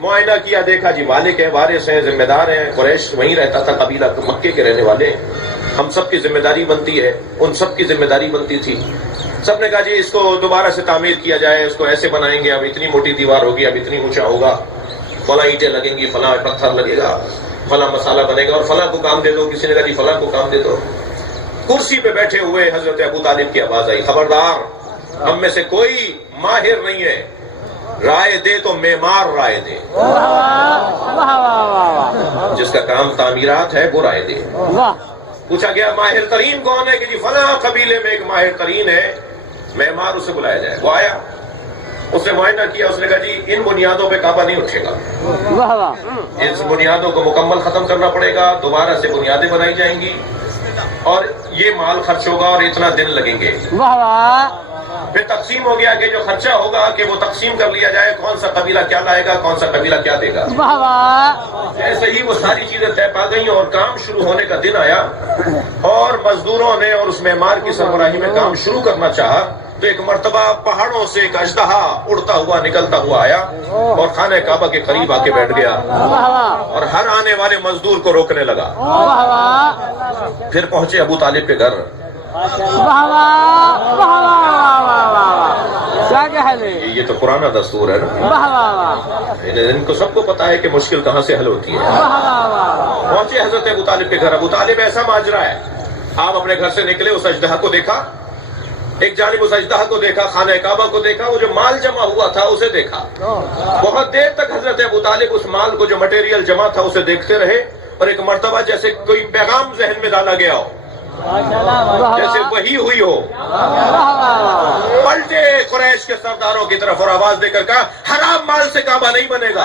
معائنہ کیا، دیکھا جی مالک ہیں، وارث ہیں، ذمہ دار ہیں، قریش وہیں رہتا تھا، قبیلہ مکے کے رہنے والے، ہم سب کی ذمہ داری بنتی ہے، ان سب کی ذمہ داری بنتی تھی۔ سب نے کہا جی اس کو دوبارہ سے تعمیر کیا جائے، اس کو ایسے بنائیں گے، اب اتنی موٹی دیوار ہوگی، اب اتنی اونچا ہوگا، فلاں اینٹیں لگیں گی، فلاں پتھر لگے گا، فلاں مسالہ بنے گا، اور فلاں کو کام دے دو، کسی نے کہا جی فلاں کو کام دے دو۔ کرسی پہ بیٹھے ہوئے حضرت ابو طالب کی آواز آئی، خبردار ہم میں سے کوئی ماہر نہیں ہے، رائے دے تو معمار رائے دے، جس کا کام تعمیرات ہے وہ رائے دے۔ پوچھا گیا ماہر ترین کون ہے؟ کہ جی فلاں قبیلے میں ایک ماہر ترین ہے، معمار اسے بلایا جائے۔ وہ آیا، اس نے معائنہ کیا، اس نے کہا جی ان بنیادوں پہ کعبہ نہیں اٹھے گا، اس بنیادوں کو مکمل ختم کرنا پڑے گا، دوبارہ سے بنیادیں بنائی جائیں گی، اور یہ مال خرچ ہوگا اور اتنا دن لگیں گے۔ پھر تقسیم ہو گیا کہ جو خرچہ ہوگا کہ وہ تقسیم کر لیا جائے، کون سا قبیلہ کیا لائے گا، کون سا قبیلہ کیا دے گا۔ ایسے ہی وہ ساری چیزیں طے پا گئیں اور کام شروع ہونے کا دن آیا، اور مزدوروں نے اور اس معمار کی سربراہی میں کام شروع کرنا چاہا، تو ایک مرتبہ پہاڑوں سے ایک اژدہا اڑتا ہوا نکلتا ہوا آیا اور خانہ کعبہ کے قریب آ کے بیٹھ گیا، اور ہر آنے والے مزدور کو روکنے لگا۔ پھر پہنچے ابو طالب کے گھر، یہ تو پرانا دستور ہے نا، ان کو سب کو پتا ہے کہ مشکل کہاں سے حل ہوتی ہے۔ پہنچے حضرت ابو طالب کے گھر، ابو طالب ایسا ماجرا ہے، آپ اپنے گھر سے نکلے، اس اژدہا کو دیکھا، ایک جانب اس اژدہا کو دیکھا، خانہ کعبہ کو دیکھا، وہ جو مال جمع ہوا تھا اسے دیکھا، بہت دیر تک حضرت ابو طالب اس مال کو جو مٹیریل جمع تھا اسے دیکھتے رہے، اور ایک مرتبہ جیسے کوئی پیغام ذہن میں ڈالا گیا ہو، جیسے وہی ہوئی ہو، پلٹے قریش کے سرداروں کی طرف اور آواز دے کر کہا حرام مال سے کعبہ نہیں بنے گا،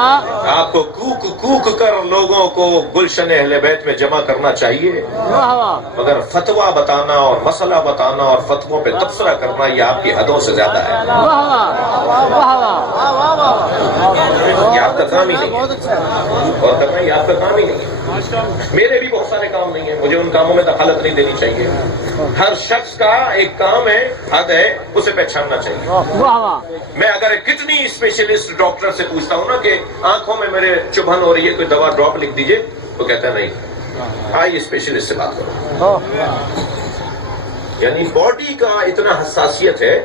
آپ کو کوک کوک کر لوگوں کو گلشن اہل بیت میں جمع کرنا چاہیے، مگر فتویٰ بتانا اور مسئلہ بتانا اور فتووں پہ تبصرہ کرنا یہ آپ کی حدوں سے زیادہ ہے، یہ آپ کا کام ہی نہیں ہے، اور کرنا یہ آپ کا کام ہی نہیں ہے۔ میرے بھی بہت سارے کام نہیں ہیں، مجھے ان کاموں میں دخالت نہیں دینی چاہیے۔ ہر شخص کا ایک کام ہے، حد ہے، اسے پہچاننا چاہیے۔ میں اگر کتنی اسپیشلسٹ ڈاکٹر سے پوچھتا ہوں نا کہ آنکھوں میں میرے چبھن ہو رہی ہے، کوئی دوا ڈراپ لکھ دیجئے، تو کہتا ہے نہیں، آئیے اسپیشلسٹ سے بات کرو۔ یعنی باڈی کا اتنا حساسیت ہے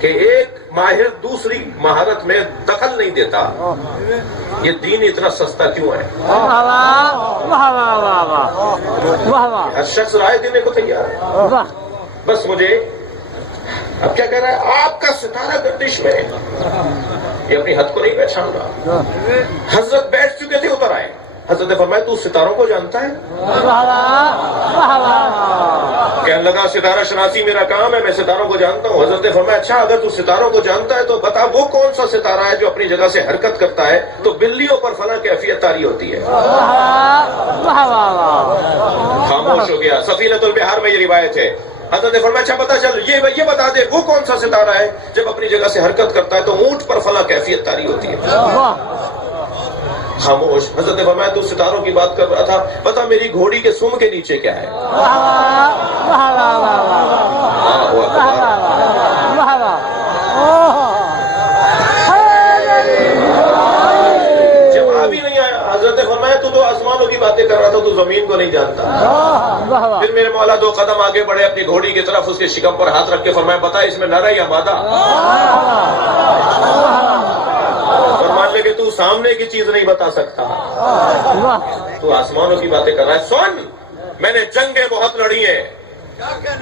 کہ ایک ماہر دوسری مہارت میں دخل نہیں دیتا۔ یہ دین اتنا سستا کیوں ہے؟ ہر شخص رائے دینے کو تیار ہے۔ بس مجھے اب کیا کہہ رہا ہے؟ آپ کا ستارہ گردش میں یہ اپنی حد کو نہیں پہچان رہا۔ حضرت بیٹھ چکے تھے، اتر آئے، حضرت نے فرمایا تو ستاروں کو جانتا ہے؟ کہنے لگا ستارہ شناسی میرا کام ہے، میں ستاروں کو جانتا ہوں۔ حضرت نے فرمایا اچھا اگر تو ستاروں کو جانتا ہے تو بتا وہ کون سا ستارہ ہے جو اپنی جگہ سے حرکت کرتا ہے تو بلیوں پر فلاں کیفیت طاری ہوتی ہے۔ خاموش ہو گیا۔ سفینۃ البحار میں یہ روایت ہے۔ حضرت نے فرمایا اچھا پتا چل یہ بتا دے وہ کون سا ستارہ ہے جب اپنی جگہ سے حرکت کرتا ہے تو اونٹ پر فلاں کیفیت طاری ہوتی ہے۔ خاموش۔ حضرت نے فرمایا تو ستاروں کی بات کر رہا تھا، بتا میری گھوڑی کے سم کے نیچے کیا ہے؟ جواب ہی نہیں آیا۔ حضرت نے فرمایا تو آسمانوں کی باتیں کر رہا تھا، تو زمین کو نہیں جانتا۔ پھر میرے مولا 2 قدم آگے بڑھے اپنی گھوڑی کی طرف، اس کے شکم پر ہاتھ رکھ کے فرمایا بتا اس میں نر ہے یا مادہ؟ فرمان لے کہ تو سامنے کی چیز نہیں بتا سکتا، تو آسمانوں کی باتیں کر رہا ہے۔ سن، میں نے جنگیں بہت لڑی ہیں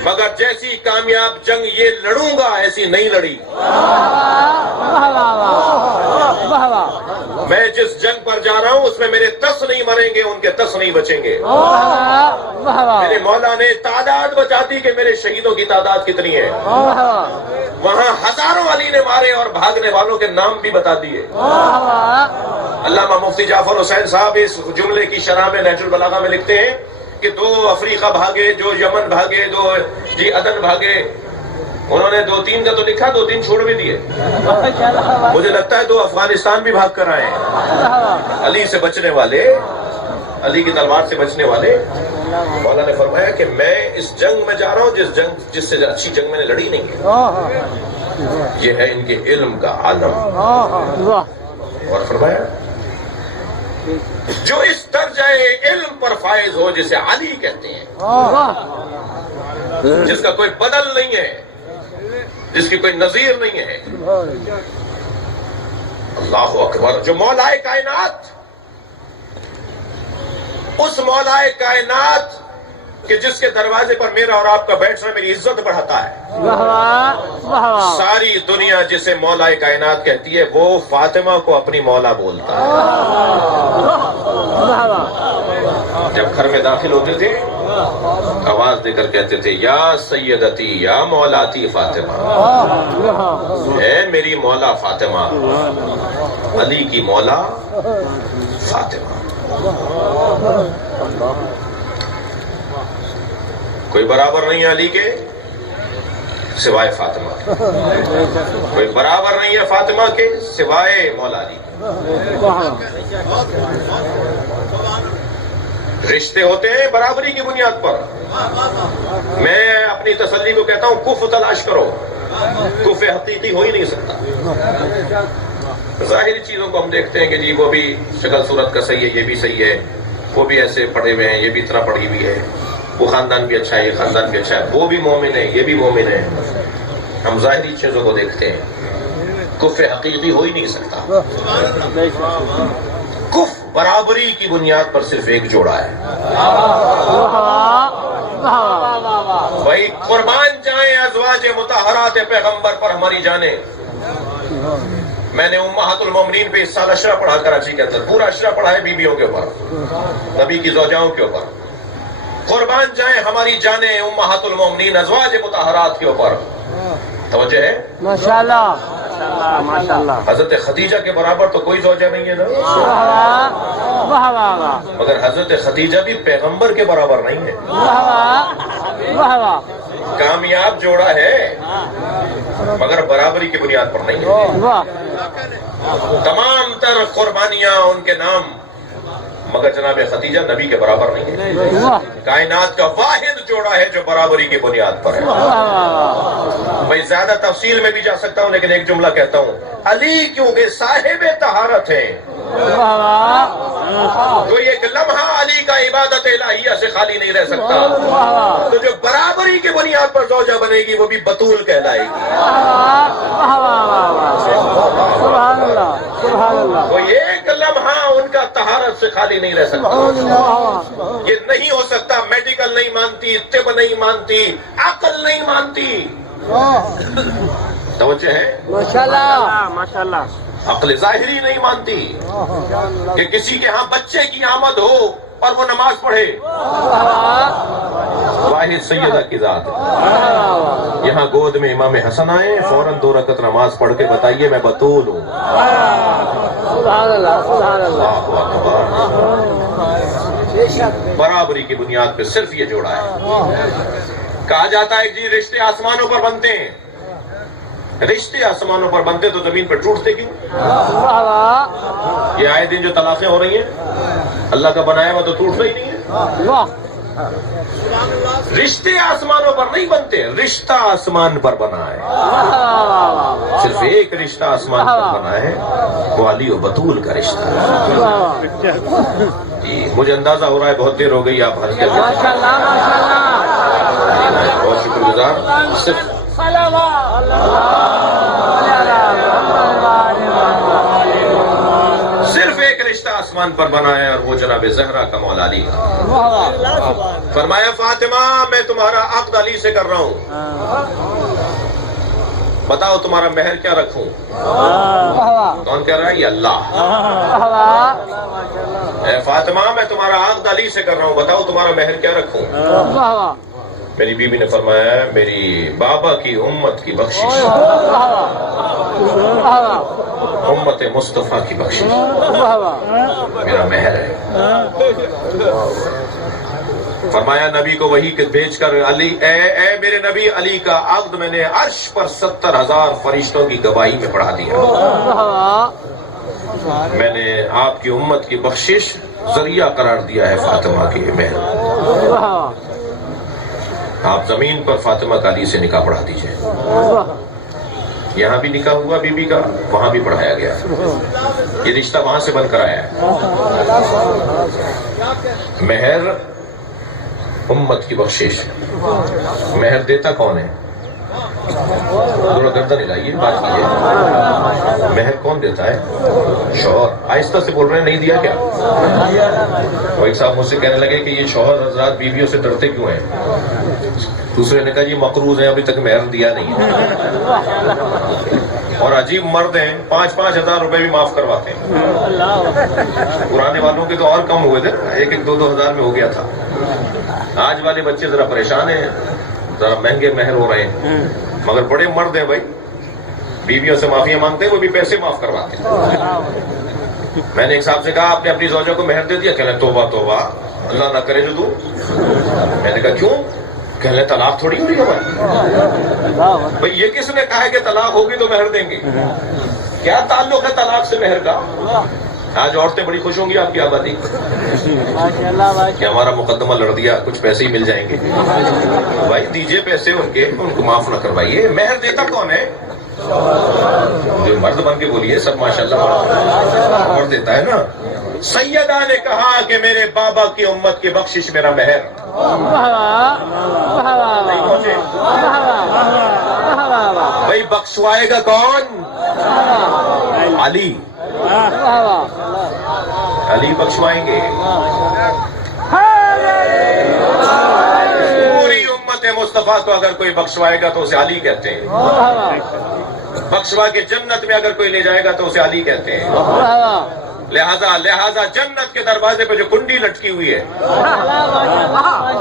مگر جیسی کامیاب جنگ یہ لڑوں گا ایسی نہیں لڑی۔ میں جس جنگ پر جا رہا ہوں اس میں میرے 10 نہیں مریں گے، ان کے 10 نہیں بچیں گے۔ میرے مولا نے تعداد بتا دی کہ میرے شہیدوں کی تعداد کتنی ہے۔ وہاں ہزاروں علی نے مارے اور بھاگنے والوں کے نام بھی بتا دیے۔ علامہ مفتی جعفر حسین صاحب اس جملے کی شرح میں نہج البلاغہ میں لکھتے ہیں کہ 2 افریقہ بھاگے، جو یمن بھاگے، 2 عدن بھاگے۔ انہوں نے 2-3 کا تو لکھا، 2-3 چھوڑ بھی دیے۔ مجھے لگتا ہے 2 افغانستان بھی بھاگ کر آئے ہیں، علی سے بچنے والے، علی کی تلوار سے بچنے والے۔ مولا نے فرمایا کہ میں اس جنگ میں جا رہا ہوں جس سے اچھی جنگ میں نے لڑی نہیں ہے۔ یہ ہے ان کے علم کا عالم۔ اور فرمایا جو اس درجہ علم پر فائز ہو جسے علی کہتے ہیں، جس کا کوئی بدل نہیں ہے، جس کی کوئی نظیر نہیں ہے، اللہ اکبر، جو مولائے کائنات، اس مولائے کائنات کہ جس کے دروازے پر میرا اور آپ کا بیٹھنا میری عزت بڑھاتا ہے۔ ساری دنیا جسے مولائے کائنات کہتی ہے وہ فاطمہ کو اپنی مولا بولتا ہے۔ جب گھر میں داخل ہوتے تھے آواز دے کر کہتے تھے یا سیدتی یا مولاتی فاطمہ، اے میری مولا فاطمہ، علی کی مولا فاطمہ۔ کوئی برابر نہیں ہے علی کے سوائے فاطمہ، کوئی برابر نہیں ہے فاطمہ کے سوائے مولا علی۔ رشتے ہوتے ہیں برابری کی بنیاد پر۔ میں اپنی تسلی کو کہتا ہوں کف تلاش کرو، کف حقیقی ہو ہی نہیں سکتا۔ ظاہری چیزوں کو ہم دیکھتے ہیں کہ جی وہ بھی شکل صورت کا صحیح ہے، یہ بھی صحیح ہے، وہ بھی ایسے پڑھے ہوئے ہیں، یہ بھی اتنا پڑھی ہوئی ہے، وہ خاندان بھی اچھا ہے، یہ خاندان بھی اچھا ہے، وہ بھی مومن ہے، یہ بھی مومن ہے۔ ہم ظاہری چیزوں کو دیکھتے ہیں، کف حقیقی ہو ہی نہیں سکتا۔ کف برابری کی بنیاد پر صرف ایک جوڑا ہے۔ وہی قربان جائیں ازواج مطہرات پیغمبر پر ہماری جانیں۔ میں نے امہات المومنین پہ اس سال اشرا پڑھا کراچی کے اندر، پورا اشرا پڑھا ہے بیویوں کے اوپر، نبی کی زوجاؤں کے اوپر۔ قربان جائیں ہماری جانیں امہات المومنین ازواج مطہرات کے اوپر۔ توجہ ہے؟ ماشاءاللہ۔ حضرت خدیجہ کے برابر تو کوئی زوجہ نہیں ہے نا، واہ واہ واہ مگر حضرت خدیجہ بھی پیغمبر کے برابر نہیں ہے، واہ واہ کامیاب جوڑا ہے مگر برابری کی بنیاد پر نہیں ہے۔ واہ تمام تر قربانیاں ان کے نام، مگر جناب خدیجہ نبی کے برابر نہیں ہے۔ واہ کائنات کا واحد جوڑا ہے جو برابری کی بنیاد پر ہے۔ میں زیادہ تفصیل میں بھی جا سکتا ہوں لیکن ایک جملہ کہتا ہوں، علی کیونکہ صاحب طہارت ہیں، تو ایک لمحہ علی کا عبادت الہیہ سے خالی نہیں رہ سکتا، تو جو برابری کی بنیاد پر زوجہ بنے گی وہ بھی بطول کہلائے گی۔ سبحان اللہ سبحان اللہ کوئی ایک لمحہ ان کا طہارت سے خالی نہیں رہ سکتا۔ یہ نہیں ہو سکتا، میڈیکل نہیں مانتی، طب نہیں مانتی، عقل نہیں مانتی، توجہ ہے، ماشاءاللہ عقل ظاہری نہیں مانتی کہ کسی کے ہاں بچے کی آمد ہو اور وہ نماز پڑھے۔ واحد سیدہ کی ذات ہے۔ یہاں گود میں امام حسن آئے، فوراً 2 رکعت نماز پڑھ کے بتائیے میں بطول ہوں۔ سبحان اللہ سبحان اللہ اللہ اکبر۔ برابری کی بنیاد پہ صرف یہ جوڑا ہے۔ کہا جاتا ہے جی رشتے آسمانوں پر بنتے ہیں، رشتے آسمانوں پر بنتے تو زمین پر ٹوٹتے کیوں؟ یہ آئے دن جو طلاقیں ہو رہی ہیں اللہ کا بنایا ہوا تو ٹوٹنا ہی نہیں ہے۔ واہ رشتے آسمانوں پر نہیں بنتے، رشتہ آسمان پر بنا ہے، صرف ایک رشتہ آسمان پر بنا ہے، وہ علی و بطول کا رشتہ ہے۔ جی مجھے اندازہ ہو رہا ہے بہت دیر ہو گئی، آپ حل کر دیں، بہت شکر گزار۔ صرف ایک رشتہ آسمان پر بنا ہے اور وہ جناب زہرا کا مولا علی کا۔ فرمایا فاطمہ میں تمہارا عقد علی سے کر رہا ہوں، بتاؤ تمہارا مہر کیا رکھوں؟ کون کہہ رہا ہے؟ یہ اللہ۔ اے فاطمہ میں تمہارا عقد علی سے کر رہا ہوں، بتاؤ تمہارا مہر کیا رکھوں؟ میری بیوی نے فرمایا میری بابا کی امت کی بخشش، امت مصطفیٰ کی بخشش میرا مہر ہے۔ فرمایا نبی کو وحی بھیج کر علی اے میرے نبی علی کا عقد میں نے عرش پر 70,000 فرشتوں کی گواہی میں پڑھا دیا، میں نے آپ کی امت کی بخشش ذریعہ قرار دیا ہے فاطمہ کے مہر۔ آپ زمین پر فاطمہ کا علی سے نکاح پڑھا دیجئے۔ یہاں بھی نکاح ہوا بی بی کا، وہاں بھی پڑھایا گیا، یہ رشتہ وہاں سے بن کر آیا ہے۔ مہر امت کی بخشش، مہر دیتا کون ہے؟ تھوڑا گردن ہلائیے، بات کیجیے، مہر کون دیتا ہے؟ شوہر۔ آہستہ سے بول رہے ہیں، نہیں دیا کیا؟ وہ ایک صاحب مجھ سے کہنے لگے کہ یہ شوہر حضرات بیویوں سے ڈرتے کیوں ہیں؟ دوسرے نے کہا جی مقروض ہیں، ابھی تک مہر دیا نہیں ہے، اور عجیب مرد ہیں 5-5 ہزار روپے بھی معاف کرواتے ہیں۔ پرانے والوں کے تو اور کم ہوئے تھے، 1-2 ہزار میں ہو گیا تھا۔ آج والے بچے ذرا پریشان ہیں، ذرا مہنگے مہر ہو رہے ہیں، مگر بڑے مرد ہیں بھائی، بیویوں سے معافیاں مانگتے ہیں، وہ بھی پیسے معاف کرواتے ہیں۔ میں نے ایک صاحب سے کہا آپ نے اپنی زوجہ کو مہر دے دیا؟ کہنے توبہ توبہ اللہ نہ کرے جو تو۔ میں نے کہا کیوں؟ کہنے طلاق تھوڑی ہو رہی ہے ہماری۔ بھائی یہ کس نے کہا ہے کہ طلاق ہوگی تو مہر دیں گے؟ کیا تعلق ہے طلاق سے مہر کا؟ آج عورتیں بڑی خوش ہوں گی آپ کی آبادی کہ ہمارا مقدمہ لڑ دیا، کچھ پیسے ہی مل جائیں گے۔ بھائی دیجئے پیسے ان کو معاف نہ کروائیے۔ مہر دیتا کون ہے؟ جو مرد بن کے بولیے سب ماشاءاللہ اور دیتا ہے نا۔ سیدہ نے کہا کہ میرے بابا کی امت کی بخشش میرا مہر۔ بھائی بخشوائے گا کون؟ علی، علی بخشوائیں گے۔ پوری امت مصطفیٰ کو اگر کوئی بخشوائے گا تو اسے علی کہتے ہیں۔ بخشوا کے جنت میں اگر کوئی لے جائے گا تو اسے علی کہتے ہیں. لہذا جنت کے دروازے پہ جو کنڈی لٹکی ہوئی ہے،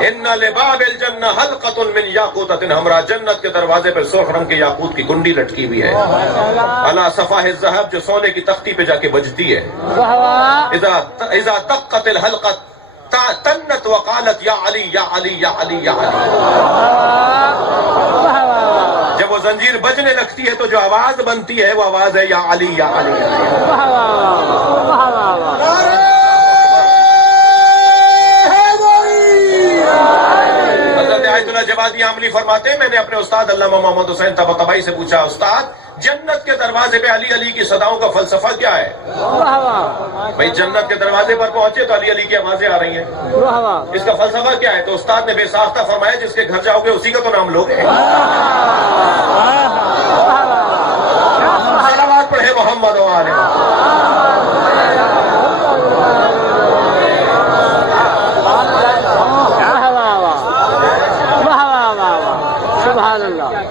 ان لباب الجنہ حلقۃ من یاقوتۃ حمراء، جنت کے دروازے پر سرخ رنگ کے یاقوت کی کنڈی لٹکی ہوئی ہے. علی صفاح الذهب، جو سونے کی تختی پہ جا کے بجتی ہے. اذا دقت الحلقۃ تنت وقالت یا علی یا علی یا علی یا علی. جب وہ زنجیر بجنے لگتی ہے تو جو آواز بنتی ہے وہ آواز ہے یا علی یا علی یا علی. حضرت آیت اللہ جوادی عاملی فرماتے ہیں، میں نے اپنے استاد علامہ محمد حسین طباطبائی سے پوچھا، استاد جنت کے دروازے پہ علی علی کی صداؤں کا فلسفہ کیا ہے؟ بھائی جنت کے دروازے پر پہنچے تو علی علی کی آوازیں آ رہی ہیں، اس کا فلسفہ کیا ہے؟ تو استاد نے بے ساختہ فرمایا، جس کے گھر جاؤ گے اسی کا تو نام لوگے. صلوات پڑھے محمد و آلہ.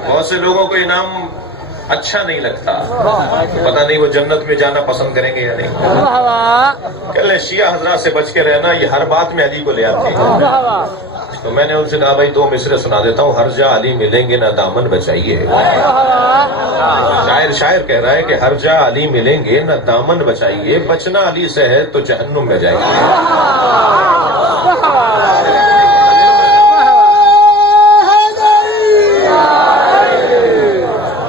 بہت سے لوگوں کو انعام اچھا نہیں لگتا، پتہ نہیں وہ جنت میں جانا پسند کریں گے یا نہیں. کہہ لیں شیعہ حضرات سے بچ کے رہنا، یہ ہر بات میں علی کو لے آتے ہیں. تو میں نے ان سے کہا بھائی 2 مصرے سنا دیتا ہوں. ہر جا علی ملیں گے نہ دامن بچائیے. شاعر کہہ رہا ہے کہ ہر جا علی ملیں گے نہ دامن بچائیے، بچنا علی سے ہے تو جہنم میں جائیے.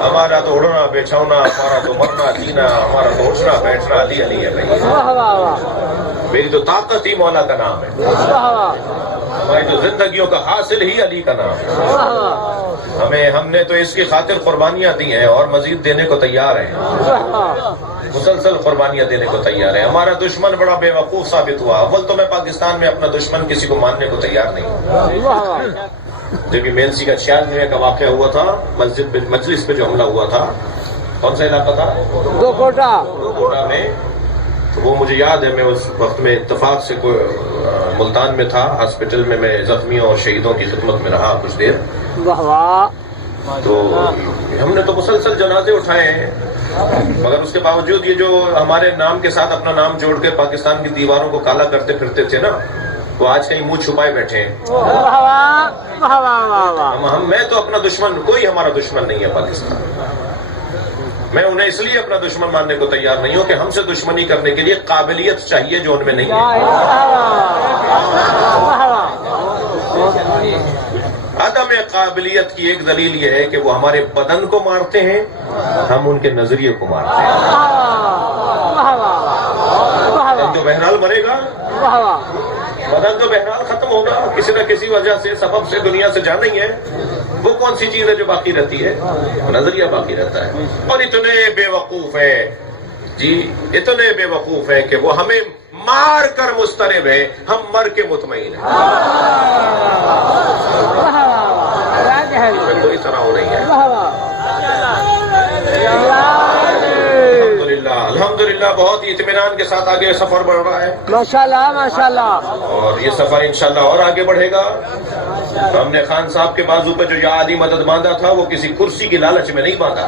ہمارا تو اڑنا بیچھونا، ہمارا تو مرنا جینا، ہمارا تو اٹھنا بیٹھنا علی علی ہے بھائی. میری تو طاقت ہی مولا کا نام ہے، ہماری تو زندگیوں کا حاصل ہی علی کا نام ہے. ہم نے تو اس کی خاطر قربانیاں دی ہیں اور مزید دینے کو تیار ہیں، مسلسل قربانیاں دینے کو تیار ہیں. ہمارا دشمن بڑا بے وقوف ثابت ہوا. اول تو میں پاکستان میں اپنا دشمن کسی کو ماننے کو تیار نہیں. جب یہ میلسی کا 96 کا واقعہ ہوا تھا، مجلس پہ جو حملہ ہوا تھا، کون سا علاقہ تھا؟ دو کوٹا میں. تو وہ مجھے یاد ہے، میں اس وقت میں اتفاق سے ملتان میں تھا، ہاسپٹل میں میں زخمیوں اور شہیدوں کی خدمت میں رہا کچھ دیر. تو ہم نے تو مسلسل جنازے اٹھائے ہیں، مگر اس کے باوجود یہ جو ہمارے نام کے ساتھ اپنا نام جوڑ کے پاکستان کی دیواروں کو کالا کرتے پھرتے تھے نا، وہ آج کہیں منہ چھپائے بیٹھے ہیں. میں تو اپنا دشمن، کوئی ہمارا دشمن نہیں ہے پاکستان. میں انہیں اس لیے اپنا دشمن ماننے کو تیار نہیں ہوں کہ ہم سے دشمنی کرنے کے لیے قابلیت چاہیے جو ان میں نہیں ہے. عدم قابلیت کی ایک دلیل یہ ہے کہ وہ ہمارے بدن کو مارتے ہیں، ہم ان کے نظریے کو مارتے ہیں. بدن تو بہرحال مرے گا، بدن تو بہرحال ختم ہوگا، کسی نہ کسی وجہ سے سبب سے دنیا سے جانا ہی ہے. وہ کون سی چیز ہے جو باقی رہتی ہے؟ نظریہ باقی رہتا ہے. اور اتنے بے وقوف ہے جی، اتنے بے وقوف ہے کہ وہ ہمیں مار کر مضطرب ہے، ہم مر کے مطمئن ہیں. کوئی طرح ہو رہی ہے. الحمدللہ بہت ہی اطمینان کے ساتھ آگے سفر بڑھ رہا ہے، ماشاءاللہ ماشاءاللہ. اور یہ سفر انشاءاللہ اور آگے بڑھے گا. ہم نے خان صاحب کے بازو پہ جو یا علی مدد باندھا تھا وہ کسی کرسی کی لالچ میں نہیں باندھا.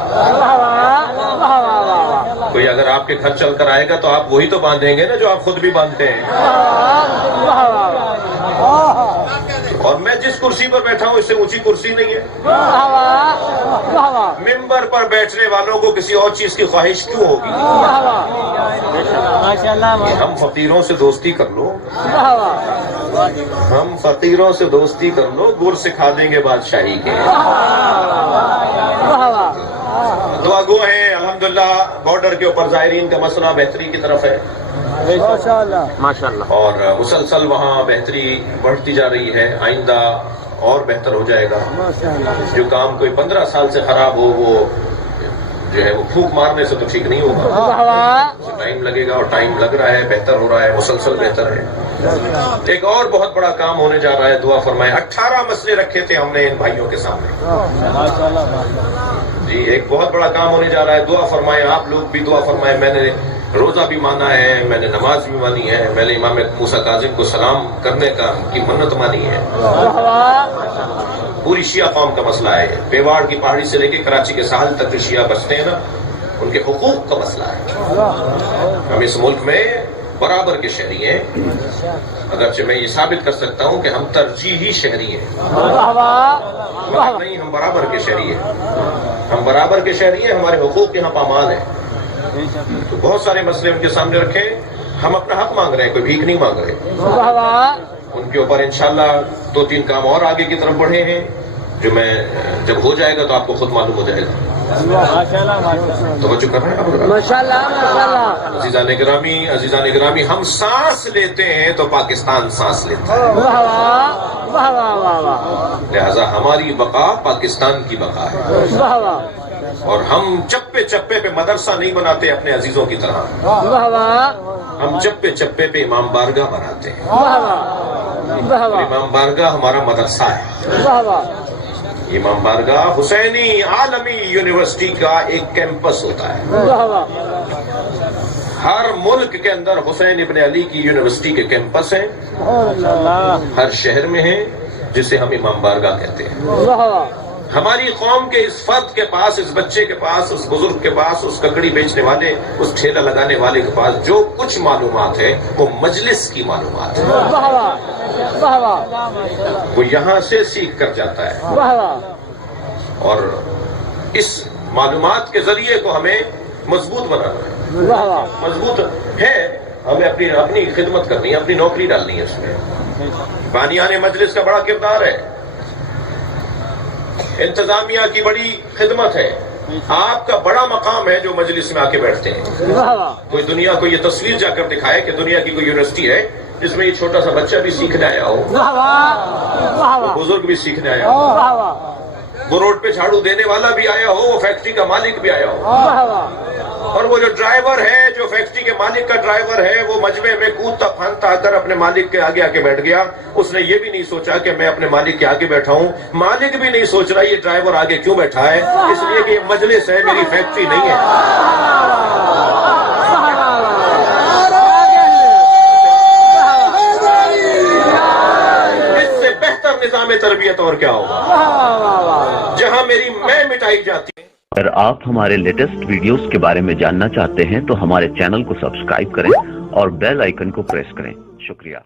کوئی اگر آپ کے گھر چل کر آئے گا تو آپ وہی تو باندھیں گے نا جو آپ خود بھی باندھتے ہیں. اور میں جس کرسی پر بیٹھا ہوں اس سے اونچی کرسی نہیں ہے. ممبر پر بیٹھنے والوں کو کسی اور چیز کی خواہش کیوں ہوگی؟ ہم فقیروں سے دوستی کر لو، ہم فقیروں سے دوستی کر لو، گر سکھا دیں گے بادشاہی کے. دعا گو ہیں الحمدللہ. بارڈر کے اوپر زائرین کا مسئلہ بہتری کی طرف ہے ماشاءاللہ، اور مسلسل وہاں بہتری بڑھتی جا رہی ہے. آئندہ اور بہتر ہو جائے گا. جو کام کوئی 15 سال سے خراب ہو وہ جو ہے وہ پھونک مارنے سے تو ٹھیک نہیں ہوگا، ٹائم لگے گا اور ٹائم لگ رہا ہے. بہتر ہو رہا ہے، مسلسل بہتر ہے. ایک اور بہت بڑا کام ہونے جا رہا ہے، دعا فرمائیں. 18 مسئلے رکھے تھے ہم نے ان بھائیوں کے سامنے. جی ایک بہت بڑا کام ہونے جا رہا ہے، دعا فرمائیں، آپ لوگ بھی دعا فرمائیں۔ میں نے روزہ بھی مانا ہے، میں نے نماز بھی مانی ہے، میں نے امام موسیٰ کاظم کو سلام کرنے کی منت مانی ہے۔ پوری شیعہ قوم کا مسئلہ ہے، پیواڑ کی پہاڑی سے لے کے کراچی کے ساحل تک جو شیعہ بستے ہیں نا، ان کے حقوق کا مسئلہ ہے۔ ہم اس ملک میں برابر کے شہری ہیں، اگرچہ میں یہ ثابت کر سکتا ہوں کہ ہم ترجیحی شہری ہیں، نہیں ہم برابر کے شہری ہیں، ہم برابر کے شہری ہیں، ہمارے حقوق یہاں پامال ہیں۔ تو بہت سارے مسئلے ان کے سامنے رکھیں، ہم اپنا حق مانگ رہے ہیں، کوئی بھیک نہیں مانگ رہے۔ ان کے اوپر انشاءاللہ 2-3 کام اور آگے کی طرف بڑھے ہیں، جو میں جب ہو جائے گا تو آپ کو خود معلوم ہو جائے گا۔ توجہ کر رہے ہیں آپ؟ ماشاءاللہ عزیزان گرامی، ہم سانس لیتے ہیں تو پاکستان سانس لیتا ہے، لہذا ہماری بقا پاکستان کی بقا ہے، اور ہم چپے چپے پہ مدرسہ نہیں بناتے اپنے عزیزوں کی طرح، ہم چپے چپے پہ امام بارگاہ بناتے ہیں، اور امام بارگاہ ہمارا مدرسہ ہے۔ امام بارگاہ حسینی عالمی یونیورسٹی کا ایک کیمپس ہوتا ہے، ہر ملک کے اندر حسین ابن علی کی یونیورسٹی کے کیمپس ہیں، ہر شہر میں ہیں، جسے ہم امام بارگاہ کہتے ہیں۔ ہماری قوم کے اس فرد کے پاس، اس بچے کے پاس، اس بزرگ کے پاس، اس ککڑی بیچنے والے، اس ٹھیلا لگانے والے کے پاس جو کچھ معلومات ہے وہ مجلس کی معلومات ہے، وہ یہاں سے سیکھ کر جاتا ہے، اور اس معلومات کے ذریعے کو ہمیں مضبوط بنانا ہے، مضبوط ہے، ہمیں اپنی خدمت کرنی ہے، اپنی نوکری ڈالنی ہے اس میں۔ بانیان مجلس کا بڑا کردار ہے، انتظامیہ کی بڑی خدمت ہے، آپ کا بڑا مقام ہے جو مجلس میں آ کے بیٹھتے ہیں۔ کوئی دنیا کو یہ تصویر جا کر دکھائے کہ دنیا کی کوئی یونیورسٹی ہے جس میں یہ چھوٹا سا بچہ بھی سیکھنے آیا ہو، وہ بزرگ بھی سیکھنے آیا ہو، وہ روڈ پہ جھاڑو دینے والا بھی آیا ہو، وہ فیکٹری کا مالک بھی آیا ہو، اور وہ جو ڈرائیور ہے، جو فیکٹری کے مالک کا ڈرائیور ہے، وہ مجمع میں کودتا پھاندتا آ کر اپنے مالک کے آگے آ کے بیٹھ گیا، اس نے یہ بھی نہیں سوچا کہ میں اپنے مالک کے آگے بیٹھا ہوں، مالک بھی نہیں سوچ رہا یہ ڈرائیور آگے کیوں بیٹھا ہے، اس لیے کہ یہ مجلس ہے، میری فیکٹری نہیں ہے۔ اس سے بہتر نظام تربیت اور کیا ہوگا، جہاں میری میں مٹائی جاتی ہے۔ اگر آپ ہمارے لیٹسٹ ویڈیوز کے بارے میں جاننا چاہتے ہیں تو ہمارے چینل کو سبسکرائب کریں اور بیل آئیکن کو پریس کریں۔ شکریہ۔